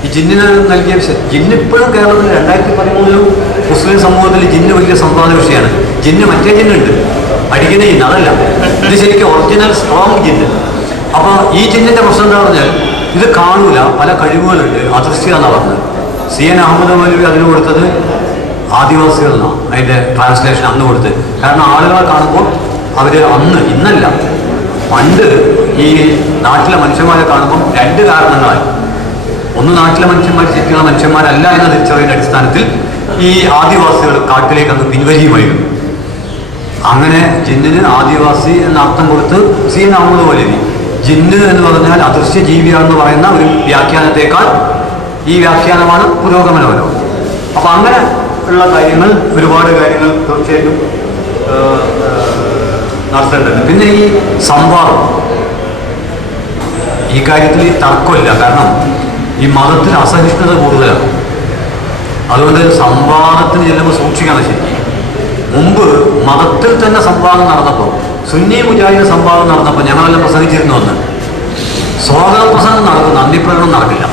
ഈ ജിന്നിന് നൽകിയ ജിന്ന് ഇപ്പോഴും കേരളത്തിൽ 2013 മുസ്ലിം സമൂഹത്തിൽ ജിന്ന് വലിയ സംവാദ വിഷയമാണ്. ജിന്ന് മറ്റേ ജിന്നുണ്ട്, അടിക്കുന്ന ജിന്ന്, അതല്ല. ഇത് ശരിക്കും ഒറിജിനൽ സ്ട്രോങ് ജിന്ന്. അപ്പോൾ ഈ ജിന്നിൻ്റെ പ്രശ്നം എന്താ പറഞ്ഞാൽ ഇത് കാണൂല, പല കഴിവുകളുണ്ട്, അദൃശ്യ എന്നാണ് പറഞ്ഞത്. CN അഹമ്മദ് മൗലവി അതിന് കൊടുത്തത് ആദിവാസികൾ എന്നാണ് അതിൻ്റെ ട്രാൻസ്ലേഷൻ അന്ന് കൊടുത്ത്. കാരണം ആളുകളെ കാണുമ്പോൾ അവർ അന്ന്, ഇന്നല്ല, പണ്ട് ഈ നാട്ടിലെ മനുഷ്യന്മാരെ കാണുമ്പം 2 കാരണങ്ങളായി. ഒന്ന്, നാട്ടിലെ മനുഷ്യന്മാർ ശരിക്കുള്ള മനുഷ്യന്മാരല്ല എന്ന തിരിച്ചറിവിൻ്റെ അടിസ്ഥാനത്തിൽ ഈ ആദിവാസികൾ കാട്ടിലേക്ക് അന്ന് പിൻവലിയുമായിരുന്നു. അങ്ങനെ ജിന്നിന് ആദിവാസി എന്ന അർത്ഥം കൊടുത്ത് CN അഹമ്മദ് മൗലവി ജിന്ന് എന്ന് പറഞ്ഞാൽ അദൃശ്യ ജീവിയാണെന്ന് പറയുന്ന ഒരു വ്യാഖ്യാനത്തെക്കാൾ ഈ വ്യാഖ്യാനമാണ് പുരോഗമനപരം. അപ്പം അങ്ങനെ ഉള്ള കാര്യങ്ങൾ, ഒരുപാട് കാര്യങ്ങൾ തീർച്ചയായിട്ടും നടത്തേണ്ടത്. പിന്നെ ഈ സംവാദം, ഈ കാര്യത്തിൽ ഈ തർക്കമില്ല. കാരണം ഈ മതത്തിൽ അസഹിഷ്ണുത കൂടുതലാണ്. അതുകൊണ്ട് സംവാദത്തിന് ചെല്ലുമ്പോൾ സൂക്ഷിക്കണം. ശരിക്കും മുമ്പ് മതത്തിൽ തന്നെ സംവാദം നടന്നപ്പോൾ, സുന്നി മുജാഹിദ് സംവാദം നടന്നപ്പോൾ ഞങ്ങളെല്ലാം പ്രസംഗിച്ചിരുന്നു. വന്ന് സ്വാഗത പ്രസംഗം നടക്കും, നന്ദിപ്രകടനം നടക്കില്ല.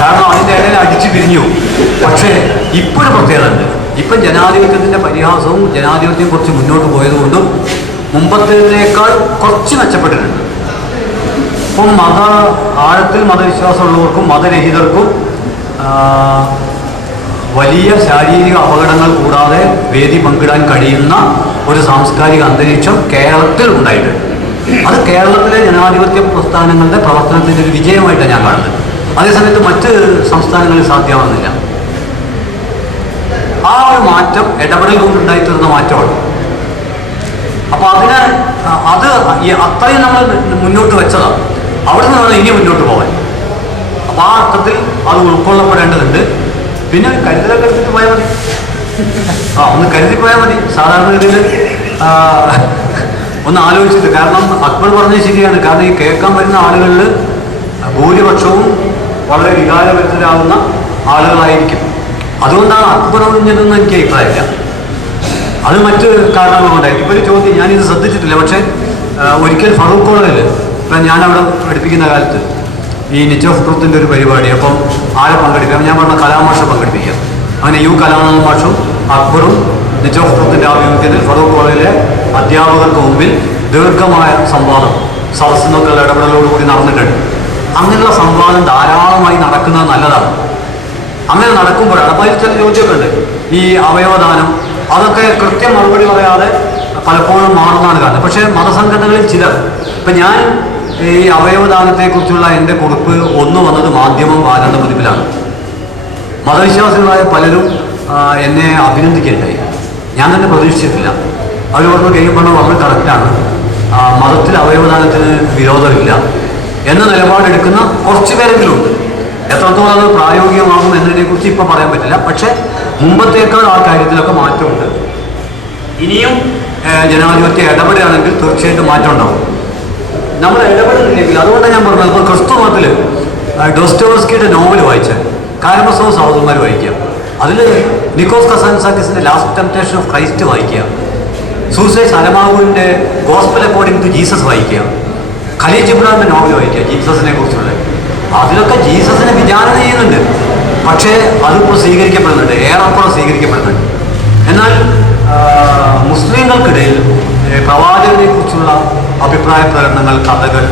കാരണം അതിൻ്റെ ഇടയിൽ അടിച്ചു പിരിഞ്ഞു. പക്ഷേ ഇപ്പോഴും പ്രത്യേകത ഉണ്ട്. ഇപ്പം ജനാധിപത്യത്തിൻ്റെ പരിഹാസവും ജനാധിപത്യം കുറച്ച് മുന്നോട്ട് പോയതുകൊണ്ടും മുമ്പത്തേക്കാൾ കുറച്ച് മെച്ചപ്പെട്ടിട്ടുണ്ട്. ഇപ്പം ആഴത്തിൽ മതവിശ്വാസമുള്ളവർക്കും മതരഹിതർക്കും വലിയ ശാരീരിക അപകടങ്ങൾ കൂടാതെ വേദി പങ്കിടാൻ കഴിയുന്ന ഒരു സാംസ്കാരിക അന്തരീക്ഷം കേരളത്തിൽ ഉണ്ടായിട്ടുണ്ട്. അത് കേരളത്തിലെ ജനാധിപത്യ പ്രസ്ഥാനങ്ങളുടെ പ്രവർത്തനത്തിൻ്റെ ഒരു വിജയമായിട്ടാണ് ഞാൻ കാണുന്നത്. അതേസമയത്ത് മറ്റ് സംസ്ഥാനങ്ങളിൽ സാധ്യമാകുന്നില്ല. ആ ഒരു മാറ്റം ഇടപെടൽ കൊണ്ടുണ്ടായിത്തീർന്ന മാറ്റമാണ്. അപ്പോൾ അത് അത്രയും നമ്മൾ മുന്നോട്ട് വെച്ചതാണ്. അവിടെ നിന്ന് വേണം ഇനി മുന്നോട്ട് പോകാൻ. അപ്പോൾ ആ അർത്ഥത്തിൽ അത് ഉൾക്കൊള്ളപ്പെടേണ്ടതുണ്ട്. പിന്നെ കരുതലൊക്കെ എടുത്തിട്ട് പോയാൽ മതി. ഒന്ന് കരുതി പോയാൽ മതി. സാധാരണഗതിയിൽ ഒന്ന് ആലോചിച്ചിട്ട്, കാരണം അക്ബർ പറഞ്ഞത് ശരിയാണ്. കാരണം ഈ കേൾക്കാൻ വരുന്ന ആളുകളിൽ ഭൂരിപക്ഷവും വളരെ വികാരഭരിതരാകുന്ന ആളുകളായിരിക്കും. അതുകൊണ്ടാണ് അക്ബർ ഒഴിഞ്ഞതെന്ന് എനിക്ക് അഭിപ്രായമില്ല. അത് മറ്റ് കാരണങ്ങൾ കൊണ്ടായിരിക്കും. ഇപ്പോൾ ഒരു ചോദ്യം, ഞാനിത് ശ്രദ്ധിച്ചിട്ടില്ല, പക്ഷേ ഒരിക്കൽ ഫറൂഖ് കോളേജിൽ ഇപ്പം ഞാനവിടെ പഠിപ്പിക്കുന്ന കാലത്ത് ഈ നിച്ച് ഓഫ് ട്രൂത്തിൻ്റെ ഒരു പരിപാടി, അപ്പം ആരെ പങ്കെടുക്കാം, ഞാൻ പറഞ്ഞ കലാമാഷെ പങ്കെടുപ്പിക്കാം. അങ്ങനെ കലാനാഥ മാഷും അക്ബറും നിച്ച് ഓഫ് ട്രൂത്തിൻ്റെ ആഭിമുഖ്യത്തിൽ ഫറൂഖ് കോളേജിലെ അധ്യാപകർക്ക് മുമ്പിൽ ദീർഘമായ സംവാദം സദസ്സിൽ നിന്നൊക്കെയുള്ള ഇടപെടലോടുകൂടി നടന്നിട്ടുണ്ട്. അങ്ങനെയുള്ള സംവാദം ധാരാളമായി നടക്കുന്നത് നല്ലതാണ്. അങ്ങനെ നടക്കുമ്പോഴാണ് അപ്പോൾ അതിൽ ചില ചോദ്യമൊക്കെ ഉണ്ട്. ഈ അവയവദാനം അതൊക്കെ കൃത്യം മറുപടി പറയാതെ പലപ്പോഴും മാറുന്നതാണ് കാണുന്നത്. പക്ഷേ മതസംഘടനകളിൽ ചിലർ, ഇപ്പം ഞാൻ ഈ അവയവദാനത്തെക്കുറിച്ചുള്ള എൻ്റെ കുറിപ്പ് വന്നത് മാധ്യമം ആനന്ദ പതിപ്പിലാണ്. മതവിശ്വാസികളായ പലരും എന്നെ അഭിനന്ദിക്കുകയുണ്ടായി. ഞാൻ തന്നെ പ്രതീക്ഷിച്ചിട്ടില്ല. അവർ പറഞ്ഞു കഴിയുമ്പോൾ വളരെ കറക്റ്റാണ്, മതത്തിൽ അവയവദാനത്തിന് വിരോധമില്ല എന്ന നിലപാടെടുക്കുന്ന കുറച്ച് പേരെങ്കിലും ഉണ്ട്. എത്രത്തോളം അത് പ്രായോഗികമാകും എന്നതിനെക്കുറിച്ച് ഇപ്പം പറയാൻ പറ്റില്ല. പക്ഷേ മുമ്പത്തേക്കാൾ ആ കാര്യത്തിലൊക്കെ മാറ്റമുണ്ട്. ഇനിയും ജനാധിപത്യ ഇടപെടുകയാണെങ്കിൽ തീർച്ചയായിട്ടും മാറ്റം ഉണ്ടാവും. നമ്മൾ ഇടപെടുന്നില്ലെങ്കിൽ, അതുകൊണ്ടാണ് ഞാൻ പറഞ്ഞത്, ഇപ്പോൾ ക്രിസ്തു മതത്തിൽ ഡോസ്റ്റോവസ്കിയുടെ നോവൽ വായിച്ചാൽ കാരമസവും സഹോദരന്മാർ വായിക്കുക. അതിൽ നിക്കോസ് കസാൻസാക്കിസിൻ്റെ ലാസ്റ്റ് ടെംപ്റ്റേഷൻ ഓഫ് ക്രൈസ്റ്റ് വായിക്കുക. Soosai സരമാവുവിൻ്റെ gospel according to Jesus വായിക്കുക. ഖലീൽ ജിബ്രാന്റെ നോവൽ വായിക്കുക ജീസസിനെ കുറിച്ചുള്ള. അതിലൊക്കെ ജീസസിനെ വിചാരണ ചെയ്യുന്നുണ്ട്. പക്ഷേ അതിപ്പോൾ സ്വീകരിക്കപ്പെടുന്നുണ്ട്, ഏറെക്കുറെ സ്വീകരിക്കപ്പെടുന്നുണ്ട്. എന്നാൽ മുസ്ലിങ്ങൾക്കിടയിൽ പ്രവാചകനെ കുറിച്ചുള്ള അഭിപ്രായ പ്രകടനങ്ങൾ, കഥകൾ,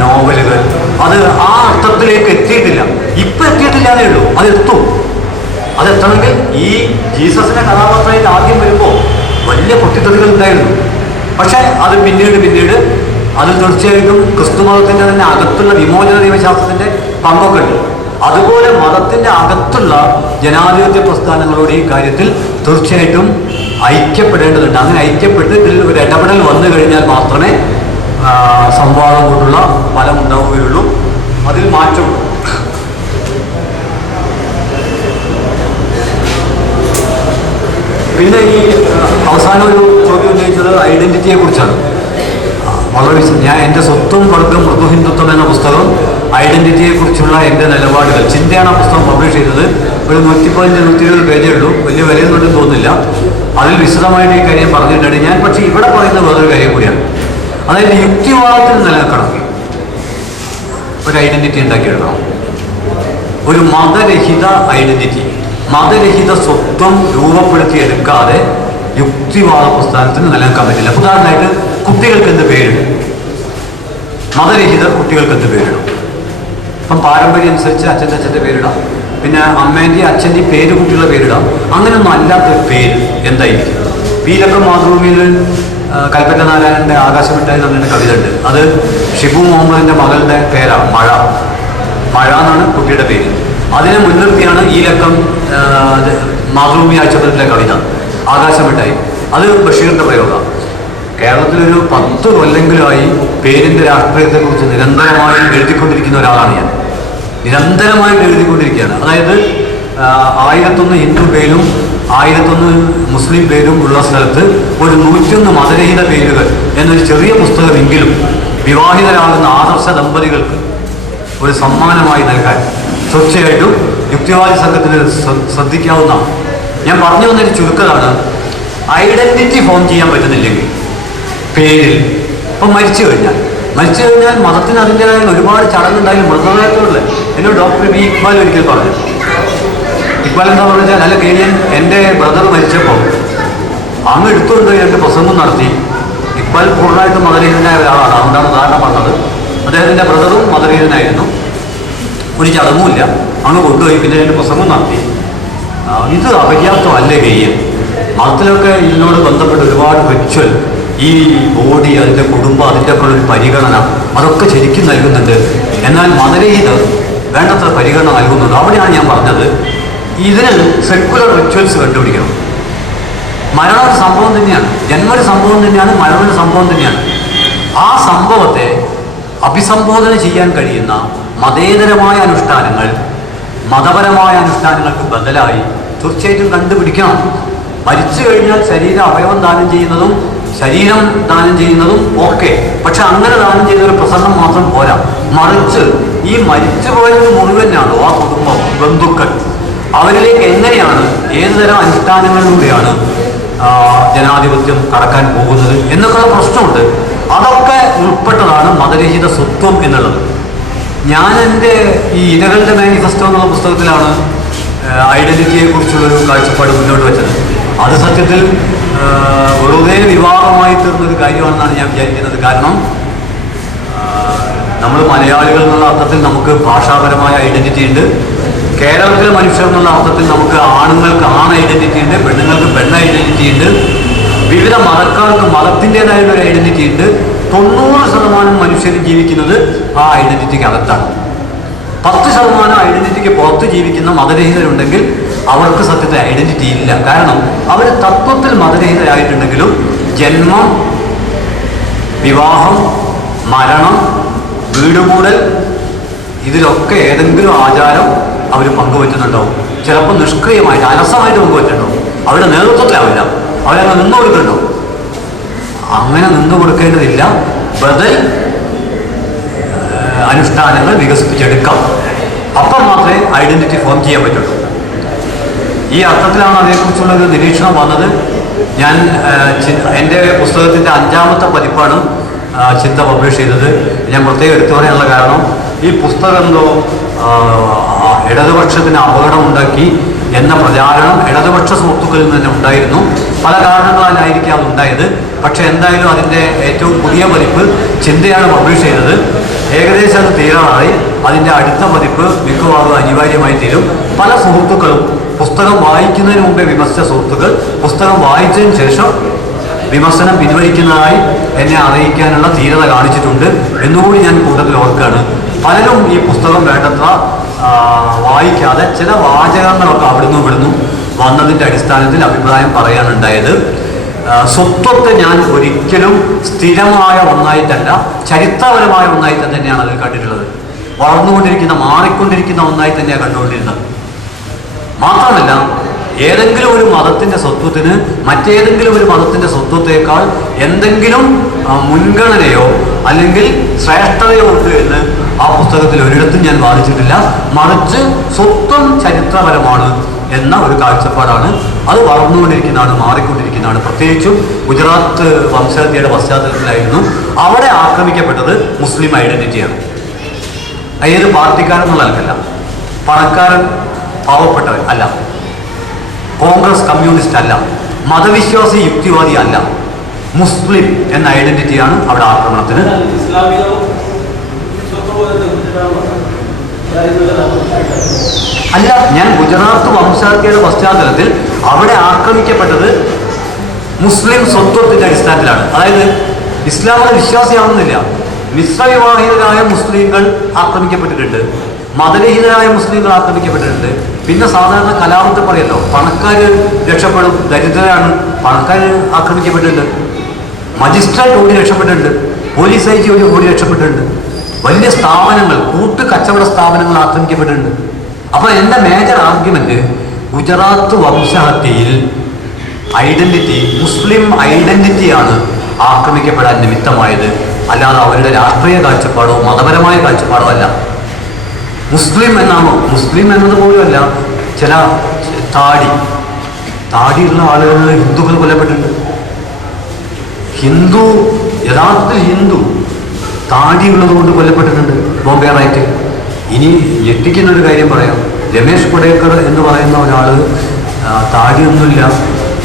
നോവലുകൾ, അത് ആ അർത്ഥത്തിലേക്ക് എത്തിയിട്ടില്ല. ഇപ്പം എത്തിയിട്ടില്ല എന്നേ ഉള്ളൂ. അതെത്തണമെങ്കിൽ ഈ ജീസസിന്റെ കഥാപാത്രമായിട്ട് ആദ്യം വരുമ്പോൾ വലിയ പൊട്ടിത്തെറികൾ ഉണ്ടായിരുന്നു. പക്ഷേ അത് പിന്നീട് അത് തീർച്ചയായിട്ടും ക്രിസ്തു മതത്തിൻ്റെ തന്നെ അകത്തുള്ള വിമോചന ദൈവശാസ്ത്രത്തിൻ്റെ പങ്കൊക്കെ ഉണ്ട്. അതുപോലെ മതത്തിൻ്റെ അകത്തുള്ള ജനാധിപത്യ പ്രസ്ഥാനങ്ങളോട് ഈ കാര്യത്തിൽ തീർച്ചയായിട്ടും ഐക്യപ്പെടേണ്ടതുണ്ട്. അങ്ങനെ ഐക്യപ്പെട്ട് ഇതിൽ ഒരു ഇടപെടൽ വന്നു കഴിഞ്ഞാൽ മാത്രമേ സംവാദം കൊണ്ടുള്ള ഫലം ഉണ്ടാവുകയുള്ളൂ. അതിൽ മാറ്റം. പിന്നെ ഈ അവസാനം ഒരു ചോദ്യം ഉന്നയിച്ചത് ഐഡന്റിറ്റിയെ കുറിച്ചാണ്. വളരെ ഞാൻ എൻ്റെ സ്വത്വം വർഗം മൃദുഹിന്ദുത്വം എന്ന പുസ്തകം ഐഡന്റിറ്റിയെക്കുറിച്ചുള്ള എൻ്റെ നിലപാടുകൾ ചിന്തയാണ് ആ പുസ്തകം പബ്ലിഷ് ചെയ്തത്. ഒരു 115-120 പേജേ ഉള്ളൂ. വലിയ വിലയൊന്നും തോന്നുന്നില്ല. അതിൽ വിശദമായിട്ട് ഈ കാര്യം പറഞ്ഞിട്ടുണ്ട് ഞാൻ. പക്ഷേ ഇവിടെ പറയുന്ന വേറൊരു കാര്യം കൂടിയാണ്. അതായത് യുക്തിവാദത്തിൽ നിലനിൽക്കണമെങ്കിൽ ഒരു ഐഡന്റിറ്റി ഉണ്ടാക്കിയെടുക്കണം. ഒരു മതരഹിത ഐഡന്റിറ്റി, മതരഹിത സ്വത്വം രൂപപ്പെടുത്തിയെടുക്കാതെ യുക്തിവാദ പ്രസ്ഥാനത്തിന് നിലനിൽക്കാൻ പറ്റില്ല. ഉദാഹരണമായിട്ട് കുട്ടികൾക്ക് എന്ത് പേരിടും? മതരഹിതർ കുട്ടികൾക്ക് എന്ത് പേരിടും? ഇപ്പം പാരമ്പര്യം അനുസരിച്ച് അച്ഛൻ്റെ പേരിടാം, പിന്നെ അമ്മേൻ്റെയും അച്ഛൻ്റെയും പേര് കുട്ടികളുടെ പേരിടാം. അങ്ങനെയൊന്നും അല്ലാത്തൊരു പേര് എന്തായിരിക്കും? വീരക്കം മാതൃഭൂമിയിൽ കൽപ്പറ്റ നാരായണൻ്റെ ആകാശമിട്ടായി എന്ന് പറഞ്ഞ കവിത ഉണ്ട്. അത് ഷിബു മുഹമ്മദിൻ്റെ മകളുടെ പേരാണ് മഴ എന്നാണ് കുട്ടിയുടെ പേര്. അതിനെ മുൻനിർത്തിയാണ് ഈ ലക്കം മാതൃഭൂമി ആഴ്ചപ്പതിലെ കവിത ആകാശമിട്ടായി. അത് ബഷീറിൻ്റെ പ്രയോഗമാണ്. കേരളത്തിലൊരു 10 കൊല്ലെങ്കിലുമായി പേരിൻ്റെ രാഷ്ട്രീയത്തെക്കുറിച്ച് നിരന്തരമായി എഴുതിക്കൊണ്ടിരിക്കുന്ന ഒരാളാണ് ഞാൻ. നിരന്തരമായിട്ട് എഴുതിക്കൊണ്ടിരിക്കുകയാണ്. അതായത് 1001 ഹിന്ദു പേരും 1001 മുസ്ലിം പേരും ഉള്ള സ്ഥലത്ത് ഒരു 101 മതരഹിത പേരുകൾ എന്നൊരു ചെറിയ പുസ്തകമെങ്കിലും വിവാഹിതരാകുന്ന ആദർശ ദമ്പതികൾക്ക് ഒരു സമ്മാനമായി നൽകാൻ തീർച്ചയായിട്ടും യുക്തിവാദി സംഘത്തിന് ശ്രദ്ധിക്കാവുന്നതാണ്. ഞാൻ പറഞ്ഞു വന്നൊരു ചുരുക്കതാണ്, ഐഡന്റിറ്റി ഫോം ചെയ്യാൻ പറ്റുന്നില്ലെങ്കിൽ പേരിൽ ഇപ്പം മരിച്ചു കഴിഞ്ഞാൽ മതത്തിന് അതിൻ്റെതായ ഒരുപാട് ചടങ്ങുണ്ടായാലും മൃതദേഹത്തോട് എന്നോട് ഡോക്ടർ ബി ഇക്ബാൽ ഒരിക്കൽ പറഞ്ഞു. ഇക്ബാൽ എന്താ പറഞ്ഞാൽ, അല്ല കേരളൻ എൻ്റെ ബ്രദർ മരിച്ചപ്പോൾ അങ്ങ് എടുത്തുകൊണ്ട് എൻ്റെ പ്രസംഗം നടത്തി പൂർണ്ണമായിട്ടും മതരഹിതനായ ഒരാളാണ്. അതുകൊണ്ടാണ് ഉദാഹരണം പറഞ്ഞത്. അദ്ദേഹത്തിൻ്റെ ബ്രദറും മതരഹിതനായിരുന്നു. ഒരു ചടങ്ങുമില്ല, അങ്ങ് കൊണ്ടുപോയി പിന്നെ അതിൻ്റെ പ്രസംഗം നടത്തി. ഇത് അപര്യാപ്തമല്ലേ ഗെയ്യം? മതത്തിലൊക്കെ ഇതിനോട് ബന്ധപ്പെട്ട് ഒരുപാട് റിച്വൽ, ഈ ബോഡി, അതിൻ്റെ കുടുംബം, അതിൻ്റെ ഒക്കെ ഒരു പരിഗണന അതൊക്കെ ശരിക്കും നൽകുന്നുണ്ട്. എന്നാൽ മതരഹിതർ വേണ്ടത്ര പരിഗണന നൽകുന്നുണ്ട്. അവിടെയാണ് ഞാൻ പറഞ്ഞത്, ഇതിന് സെക്കുലർ റിച്വൽസ് കണ്ടുപിടിക്കണം. മരണം ഒരു സംഭവം തന്നെയാണ്, ജന്മ ഒരു സംഭവം തന്നെയാണ്, മരണം ഒരു സംഭവം തന്നെയാണ്. ആ സംഭവത്തെ അഭിസംബോധന ചെയ്യാൻ കഴിയുന്ന മതേതരമായ അനുഷ്ഠാനങ്ങൾ മതപരമായ അനുഷ്ഠാനങ്ങൾക്ക് ബദലായി തീർച്ചയായിട്ടും കണ്ടുപിടിക്കണം. മരിച്ചു കഴിഞ്ഞാൽ ശരീര അവയവം ദാനം ചെയ്യുന്നതും ശരീരം ദാനം ചെയ്യുന്നതും ഓക്കെ, പക്ഷെ അങ്ങനെ ദാനം ചെയ്തൊരു പ്രസംഗം മാത്രം പോരാ. മറിച്ച് ഈ മരിച്ചു പോയത് മുഴുവനാണോ ആ കുടുംബം, ബന്ധുക്കൾ, അവരിലേക്ക് എങ്ങനെയാണ്, ഏതുതരം അനുഷ്ഠാനങ്ങളിലൂടെയാണ് ജനാധിപത്യം കടക്കാൻ പോകുന്നത് എന്നൊക്കെയുള്ള പ്രശ്നമുണ്ട്. അതൊക്കെ ഉൾപ്പെട്ടതാണ് മതരഹിത സ്വത്വം എന്നുള്ളത്. ഞാൻ എൻ്റെ ഈ ഇരകളുടെ മാനിഫെസ്റ്റോ എന്നുള്ള പുസ്തകത്തിലാണ് ഐഡൻറ്റിറ്റിയെക്കുറിച്ചുള്ളൊരു കാഴ്ചപ്പാട് മുന്നോട്ട് വെച്ചത്. അത് സത്യത്തിൽ വെറുതെ വിവാഹമായി തീർന്നൊരു കാര്യമാണെന്നാണ് ഞാൻ വിചാരിക്കുന്നത്. കാരണം നമ്മൾ മലയാളികൾ എന്നുള്ള അർത്ഥത്തിൽ നമുക്ക് ഭാഷാപരമായ ഐഡൻറ്റിറ്റി ഉണ്ട്. കേരളത്തിലെ മനുഷ്യർ എന്നുള്ള അർത്ഥത്തിൽ നമുക്ക് ആണുങ്ങൾക്ക് ആണ് ഐഡൻറ്റിറ്റി ഉണ്ട്, പെണ്ണുങ്ങൾക്ക് പെണ്ണ് ഐഡൻറ്റിറ്റി ഉണ്ട്. വിവിധ മതക്കാർക്ക് മതത്തിൻ്റെതായൊരു ഐഡൻറ്റിറ്റി ഉണ്ട്. 90% മനുഷ്യരും ജീവിക്കുന്നത് ആ ഐഡൻറ്റിറ്റിക്ക് അകത്താണ്. 10% ഐഡൻറ്റിറ്റിക്ക് പുറത്ത് ജീവിക്കുന്ന മതരഹിതരുണ്ടെങ്കിൽ അവർക്ക് സത്യത്തിൽ ഐഡൻറ്റിറ്റി ഇല്ല. കാരണം അവർ തത്വത്തിൽ മതരഹിതരായിട്ടുണ്ടെങ്കിലും ജന്മം, വിവാഹം, മരണം, വീടുകൂടൽ, ഇതിലൊക്കെ ഏതെങ്കിലും ആചാരം അവർ പങ്കുവെക്കുന്നുണ്ടാവും. ചിലപ്പോൾ നിഷ്ക്രിയമായിട്ട് അലസമായിട്ട് പങ്കുവെച്ചിട്ടുണ്ടാവും. അവരുടെ നേതൃത്വത്തിലാവില്ല, അവരങ്ങനെ നിന്നു കൊടുക്കുന്നുണ്ടാവും. അങ്ങനെ നിന്നു കൊടുക്കേണ്ടതില്ല. ബദൽ അനുഷ്ഠാനങ്ങൾ വികസിപ്പിച്ചെടുക്കാം. അപ്പം മാത്രമേ ഐഡൻറ്റിറ്റി ഫോം ചെയ്യാൻ പറ്റുള്ളൂ. ഈ അർത്ഥത്തിലാണ് അതേക്കുറിച്ചുള്ളൊരു നിരീക്ഷണം വന്നത്. ഞാൻ എൻ്റെ പുസ്തകത്തിൻ്റെ 5ാമത്തെ പതിപ്പാണ് ചിന്ത പബ്ലിഷ് ചെയ്തത്. ഞാൻ പ്രത്യേകം എടുത്തു പറയാനുള്ള കാരണം, ഈ പുസ്തകം എന്തോ ഇടതുപക്ഷത്തിന് അപകടമുണ്ടാക്കി എന്ന പ്രചാരണം ഇടതുപക്ഷ സുഹൃത്തുക്കളിൽ നിന്ന് തന്നെ ഉണ്ടായിരുന്നു. പല കാരണങ്ങളാലായിരിക്കും അതുണ്ടായത്. പക്ഷെ എന്തായാലും അതിൻ്റെ ഏറ്റവും പുതിയ പതിപ്പ് ചിന്തയാണ് പബ്ലിഷ് ചെയ്തത്. ഏകദേശം അത് തീരാറായി. അതിൻ്റെ അടുത്ത പതിപ്പ് മിക്കവാറും അനിവാര്യമായി തീരും. പല സുഹൃത്തുക്കളും പുസ്തകം വായിക്കുന്നതിന് മുമ്പേ വിമർശിച്ച സുഹൃത്തുക്കൾ പുസ്തകം വായിച്ചതിന് ശേഷം വിമർശനം പിൻവലിക്കുന്നതായി എന്നെ അറിയിക്കാനുള്ള ധീരത കാണിച്ചിട്ടുണ്ട് എന്നുകൂടി ഞാൻ കൂട്ടത്തിൽ ഓർക്കുകയാണ്. പലരും ഈ പുസ്തകം വേണ്ടത്ര വായിക്കാതെ ചില വാചകങ്ങളൊക്കെ അവിടുന്ന് ഇവിടുന്നു വന്നതിൻ്റെ അടിസ്ഥാനത്തിൽ അഭിപ്രായം പറയാനുണ്ടായത്. സ്വത്വത്തെ ഞാൻ ഒരിക്കലും സ്ഥിരമായ ഒന്നായിട്ടല്ല, ചരിത്രപരമായ ഒന്നായിട്ട് തന്നെയാണ് അതിൽ കണ്ടിട്ടുള്ളത്. വളർന്നുകൊണ്ടിരിക്കുന്ന, മാറിക്കൊണ്ടിരിക്കുന്ന ഒന്നായി തന്നെയാണ് കണ്ടുകൊണ്ടിരുന്നത്. മാത്രമല്ല, ഏതെങ്കിലും ഒരു മതത്തിൻ്റെ സ്വത്വത്തിന് മറ്റേതെങ്കിലും ഒരു മതത്തിൻ്റെ സ്വത്വത്തേക്കാൾ എന്തെങ്കിലും മുൻഗണനയോ അല്ലെങ്കിൽ ശ്രേഷ്ഠതയോ ഉണ്ട് എന്ന് ആ പുസ്തകത്തിൽ ഒരിടത്തും ഞാൻ വാദിച്ചിട്ടില്ല. മറിച്ച് സ്വത്വം ചരിത്രപരമാണ് എന്ന ഒരു കാഴ്ചപ്പാടാണ്. അത് വളർന്നുകൊണ്ടിരിക്കുന്നതാണ്, മാറിക്കൊണ്ടിരിക്കുന്നതാണ്. പ്രത്യേകിച്ചും ഗുജറാത്ത് വംശഹത്യയുടെ പശ്ചാത്തലത്തിലായിരുന്നു അവിടെ ആക്രമിക്കപ്പെട്ടത് മുസ്ലിം ഐഡൻറ്റിറ്റിയാണ്. ഏത് പാർട്ടിക്കാരെന്നുള്ള ആൾക്കല്ല, പണക്കാരൻ പാവപ്പെട്ടവൻ അല്ല, കോൺഗ്രസ് കമ്മ്യൂണിസ്റ്റ് അല്ല, മതവിശ്വാസി യുക്തിവാദി അല്ല, മുസ്ലിം എന്ന ഐഡന്റിറ്റിയാണ് അവിടെ ആക്രമണത്തിന്. അല്ല, ഞാൻ ഗുജറാത്ത് വംശഹത്യയുടെ പശ്ചാത്തലത്തിൽ അവിടെ ആക്രമിക്കപ്പെട്ടത് മുസ്ലിം സ്വത്വത്തിന്റെ അടിസ്ഥാനത്തിലാണ്. അതായത് ഇസ്ലാം മത വിശ്വാസിയാവുന്നില്ല. മിശ്രവിവാഹിതരായ മുസ്ലിങ്ങൾ ആക്രമിക്കപ്പെട്ടിട്ടുണ്ട്, മതരഹിതരായ മുസ്ലിങ്ങൾ ആക്രമിക്കപ്പെട്ടിട്ടുണ്ട്. പിന്നെ സാധാരണ കലാപത്തിൽ പറയല്ലോ, പണക്കാർ രക്ഷപ്പെടും, ദരിദ്രരാണ്. പണക്കാർ ആക്രമിക്കപ്പെട്ടിട്ടുണ്ട്, മജിസ്ട്രേറ്റ് ഓടി രക്ഷപ്പെട്ടിട്ടുണ്ട്, പോലീസ് ഐ ജി ഓടി രക്ഷപ്പെട്ടിട്ടുണ്ട്, വലിയ സ്ഥാപനങ്ങൾ, കച്ചവട സ്ഥാപനങ്ങൾ ആക്രമിക്കപ്പെട്ടിട്ടുണ്ട്. അപ്പോൾ എൻ്റെ മേജർ ആർഗ്യുമെന്റ് ഗുജറാത്ത് വംശഹത്യയിൽ ഐഡന്റിറ്റി, മുസ്ലിം ഐഡന്റിറ്റിയാണ് ആക്രമിക്കപ്പെടാൻ നിമിത്തമായത്, അല്ലാതെ അവരുടെ രാഷ്ട്രീയ കാഴ്ചപ്പാടോ മതപരമായ കാഴ്ചപ്പാടോ അല്ല. മുസ്ലിം എന്നാണോ? മുസ്ലിം എന്നതുപോലും അല്ല. ചില താടിയുള്ള ആളുകളിൽ ഹിന്ദുക്കൾ കൊല്ലപ്പെട്ടിട്ടുണ്ട്. യഥാർത്ഥത്തിൽ ഹിന്ദു താടിയുള്ളത് കൊണ്ട് കൊല്ലപ്പെട്ടിട്ടുണ്ട് ബോംബെ റൈറ്റ്. ഇനി ഞെട്ടിക്കുന്നൊരു കാര്യം പറയാം. രമേശ് പടേക്കർ എന്ന് പറയുന്ന ഒരാൾ താടിയൊന്നുമില്ല,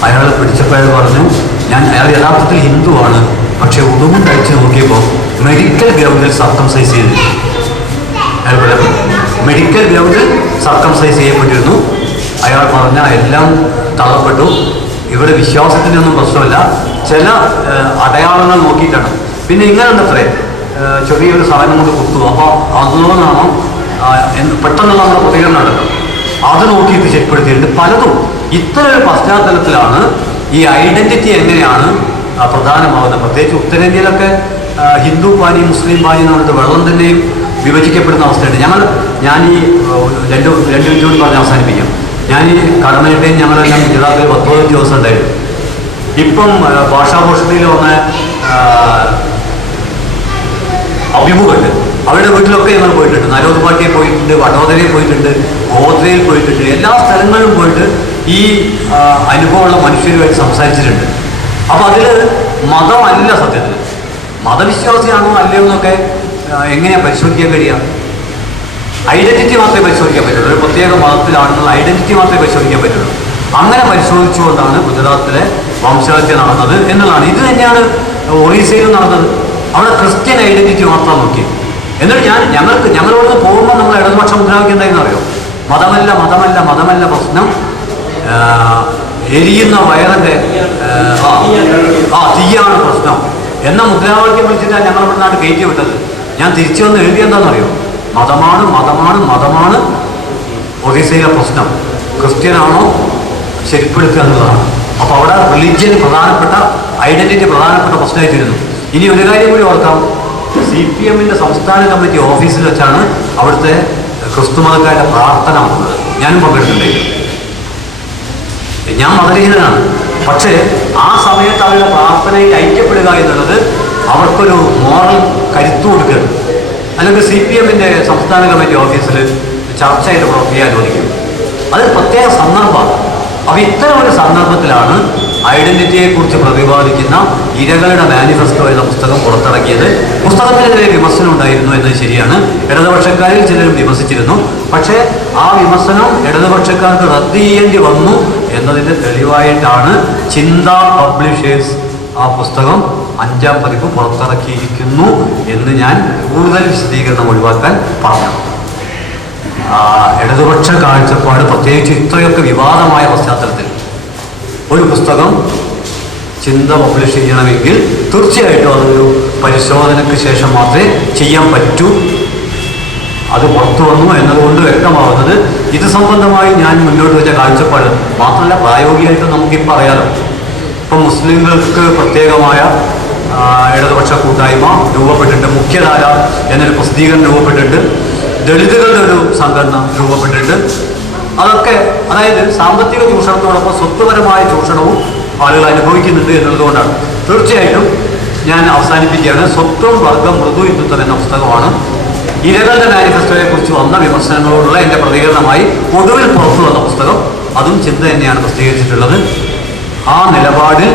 അയാളെ പിടിച്ചപ്പോൾ അയാൾ പറഞ്ഞു, അയാൾ യഥാർത്ഥത്തിൽ ഹിന്ദുവാണ്, പക്ഷെ ഉടുമ്പും കഴിച്ച് നോക്കിയപ്പോൾ മെഡിക്കൽ ഗ്രൗണ്ടിൽ സർക്കംസൈസ് ചെയ്തിരുന്നു. അതുപോലെ മെഡിക്കൽ ഗ്രൗണ്ടിൽ സർക്കംസൈസ് ചെയ്യപ്പെട്ടിരുന്നു. അയാൾ പറഞ്ഞ എല്ലാം തള്ളപ്പെട്ടു. ഇവിടെ വിശ്വാസത്തിനൊന്നും പ്രശ്നമില്ല, ചില അടയാളങ്ങൾ നോക്കിയിട്ടാണ്. പിന്നെ ഇങ്ങനെ ഉണ്ടത്രേ, ചെറിയൊരു സാധനം കൊണ്ട് കുത്തു, അപ്പോൾ അതുകൊണ്ടാണോ പെട്ടെന്നുള്ള നമ്മുടെ പ്രതികരണം നടക്കും, അത് നോക്കിയിട്ട് ശരിപ്പെടുത്തിയിട്ടുണ്ട്. പലതും ഇത്തരം ഒരു പശ്ചാത്തലത്തിലാണ് ഈ ഐഡന്റിറ്റി എങ്ങനെയാണ് പ്രധാനമാകുന്നത്. പ്രത്യേകിച്ച് ഉത്തരേന്ത്യയിലൊക്കെ ഹിന്ദു പാനി മുസ്ലിം പാനി എന്ന് പറഞ്ഞിട്ട് വെള്ളം തന്നെയും വിഭജിക്കപ്പെടുന്ന അവസ്ഥയുണ്ട്. ഞാൻ ഈ രണ്ട് മിനിറ്റ് കൊണ്ട് പറഞ്ഞ് അവസാനിപ്പിക്കാം. ഞാൻ ഈ കടമനിട്ടയും ഞങ്ങളെല്ലാം ഗുജറാത്തിൽ 10 ദിവസം ഉണ്ടായിരുന്നു. ഇപ്പം ഭാഷാഭൂഷണിയിൽ വന്ന അഭിമുഖമുണ്ട്. അവരുടെ വീട്ടിലൊക്കെ ഞങ്ങൾ പോയിട്ടുണ്ട്. നരോദ്പാട്ടിയിൽ പോയിട്ടുണ്ട്, വഡോദരയിൽ പോയിട്ടുണ്ട്, ഗോത്രയിൽ പോയിട്ടുണ്ട്. എല്ലാ സ്ഥലങ്ങളിലും പോയിട്ട് ഈ അനുഭവമുള്ള മനുഷ്യരുമായിട്ട് സംസാരിച്ചിട്ടുണ്ട്. അപ്പോൾ അതിൽ മതമല്ല സത്യത്തിൽ, മതവിശ്വാസിയാണോ അല്ലയോ എന്നൊക്കെ എങ്ങനെയാണ് പരിശോധിക്കാൻ കഴിയുക? ഐഡന്റിറ്റി മാത്രമേ പരിശോധിക്കാൻ പറ്റുള്ളൂ. ഒരു പ്രത്യേക മതത്തിലാണെന്നുള്ള ഐഡന്റിറ്റി മാത്രമേ പരിശോധിക്കാൻ പറ്റുള്ളൂ. അങ്ങനെ പരിശോധിച്ചുകൊണ്ടാണ് ഗുജറാത്തിലെ വംശഹത്യ നടന്നത് എന്നുള്ളതാണ്. ഇത് തന്നെയാണ് ഒറീസയിലും നടന്നത്. അവിടെ ക്രിസ്ത്യൻ ഐഡന്റിറ്റി മാത്രം നോക്കി. എന്നിട്ട് ഞങ്ങളോട് പോകുമ്പോൾ നമ്മൾ ഇടതുപക്ഷ മുദ്രാവാക്യം എന്തായെന്ന് അറിയോ? മതമല്ല മതമല്ല മതമല്ല പ്രശ്നം, എരിയുന്ന വയറിൻ്റെ തീയാണ് പ്രശ്നം എന്ന മുദ്രാവാക്യം വിളിച്ചിട്ടാണ് ഞങ്ങളിവിടെ നാട് കയറ്റി വിട്ടത്. ഞാൻ തിരിച്ചു വന്ന് എഴുതിയെന്താണെന്നറിയോ? മതമാണ് മതമാണ് മതമാണ് ഒറീസയിലെ പ്രശ്നം, ക്രിസ്ത്യനാണോ ശരിപ്പെടുത്തുക എന്നുള്ളതാണ്. അപ്പോൾ അവിടെ റിലീജിയൻ പ്രധാനപ്പെട്ട, ഐഡന്റിറ്റി പ്രധാനപ്പെട്ട പ്രശ്നമായിട്ടിരുന്നു. ഇനി ഒരു കാര്യം കൂടി ഓർക്കാം, CPM-ന്റെ സംസ്ഥാന കമ്മിറ്റി ഓഫീസിൽ വെച്ചാണ് അവിടുത്തെ ക്രിസ്തുമതക്കാരുടെ പ്രാർത്ഥന നടന്നത്. ഞാനും പങ്കെടുത്തിട്ടുണ്ടായിരുന്നു. ഞാൻ മതരഹിതനാണ്. പക്ഷേ ആ സമയത്ത് അവരുടെ പ്രാർത്ഥനയിൽ ഐക്യപ്പെടുക എന്നുള്ളത് അവർക്കൊരു മോറൽ കരുത്തു കൊടുക്കുകയാണ്. അല്ലെങ്കിൽ CPM-ന്റെ സംസ്ഥാന കമ്മിറ്റി ഓഫീസിൽ ചർച്ചയായിട്ട് പ്രവർത്തിക്കാൻ അനുവദിക്കും. അത് പ്രത്യേക സന്ദർഭമാണ്. അപ്പോൾ ഇത്തരം ഒരു സന്ദർഭത്തിലാണ് ഐഡന്റിറ്റിയെക്കുറിച്ച് പ്രതിപാദിക്കുന്ന ഇരകളുടെ മാനിഫെസ്റ്റോ എന്ന പുസ്തകം പുറത്തിറക്കിയത്. പുസ്തകത്തിനെതിരെ വിമർശനം ഉണ്ടായിരുന്നു എന്നത് ശരിയാണ്. ഇടതുപക്ഷക്കാരിൽ ചിലരും വിമർശിച്ചിരുന്നു. പക്ഷേ ആ വിമർശനം ഇടതുപക്ഷക്കാർക്ക് റദ്ദ് ചെയ്യേണ്ടി വന്നു എന്നതിൻ്റെ തെളിവായിട്ടാണ് ചിന്ത പബ്ലിഷേഴ്സ് ആ പുസ്തകം 5ാം പതിപ്പ് പുറത്തിറക്കിയിരിക്കുന്നു എന്ന് ഞാൻ കൂടുതൽ വിശദീകരണം ഒഴിവാക്കാൻ പറഞ്ഞു. ഇടതുപക്ഷ കാഴ്ചപ്പാട്, പ്രത്യേകിച്ച് ഇത്രയൊക്കെ വിവാദമായ പശ്ചാത്തലത്തിൽ ഒരു പുസ്തകം ചിന്ത പബ്ലിഷ് ചെയ്യണമെങ്കിൽ തീർച്ചയായിട്ടും അതൊരു പരിശോധനയ്ക്ക് ശേഷം മാത്രമേ ചെയ്യാൻ പറ്റൂ. അത് പുറത്തു വന്നു എന്നതുകൊണ്ട് വ്യക്തമാവുന്നത് ഇത് സംബന്ധമായി ഞാൻ മുന്നോട്ട് വെച്ച കാഴ്ചപ്പാട് മാത്രമല്ല, പ്രായോഗികമായിട്ട് നമുക്കിപ്പോൾ അറിയാലോ. ഇപ്പം മുസ്ലിങ്ങൾക്ക് പ്രത്യേകമായ ഇടതുപക്ഷ കൂട്ടായ്മ രൂപപ്പെട്ടിട്ടുണ്ട്, മുഖ്യധാര എന്നൊരു പ്രസിദ്ധീകരണം രൂപപ്പെട്ടിട്ടുണ്ട്, ദളിതുകളുടെ ഒരു സംഘടന രൂപപ്പെട്ടിട്ടുണ്ട്. അതൊക്കെ അതായത് സാമ്പത്തിക ചൂഷണത്തോടൊപ്പം സ്വത്വപരമായ ചൂഷണവും ആളുകൾ അനുഭവിക്കുന്നുണ്ട് എന്നുള്ളതുകൊണ്ടാണ്. തീർച്ചയായിട്ടും ഞാൻ അവസാനിപ്പിക്കുകയാണ്. സ്വത്വം വർഗം മൃദു ഹിന്ദുത്വം എന്ന പുസ്തകമാണ് ഇരകളുടെ മാനിഫെസ്റ്റോയെ കുറിച്ച് വന്ന വിമർശനങ്ങളോടുള്ള എൻ്റെ പ്രതികരണമായി ഒടുവിൽ പുറത്തു വന്ന പുസ്തകം. അതും ചിന്ത തന്നെയാണ് പ്രസിദ്ധീകരിച്ചിട്ടുള്ളത്. ആ നിലപാടിൽ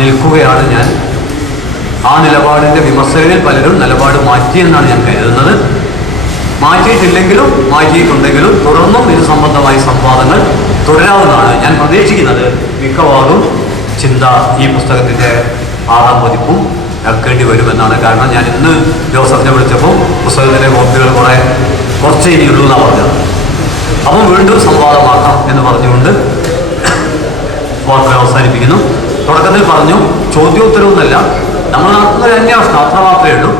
നിൽക്കുകയാണ് ഞാൻ. ആ നിലപാടിൻ്റെ വിമർശകരിൽ പലരും നിലപാട് മാറ്റിയെന്നാണ് ഞാൻ കരുതുന്നത്. മാറ്റിയിട്ടില്ലെങ്കിലും മാറ്റിയിട്ടുണ്ടെങ്കിലും തുടർന്നും ഇത് സംബന്ധമായ സംവാദങ്ങൾ തുടരാവുന്നതാണ്. ഞാൻ പ്രതീക്ഷിക്കുന്നത് മിക്കവാറും ചിന്ത ഈ പുസ്തകത്തിൻ്റെ 6ാം പതിപ്പും ഇറക്കേണ്ടി വരുമെന്നാണ്. കാരണം ഞാൻ ഇന്ന് ജോസഫിനെ വിളിച്ചപ്പോൾ പുസ്തകത്തിൻ്റെ കോപ്പികൾ കുറച്ച് ഇനിയുള്ളൂ എന്നാണ് പറഞ്ഞത്. അപ്പം വീണ്ടും സംവാദമാക്കാം എന്ന് പറഞ്ഞുകൊണ്ട് വാക്കുകൾ അവസാനിപ്പിക്കുന്നു. തുടക്കത്തിൽ പറഞ്ഞു ചോദ്യോത്തരവൊന്നുമല്ല, നമ്മൾ നടത്തുന്നൊരു അന്വേഷണം, അത്ര മാത്രമേ ഉള്ളൂ.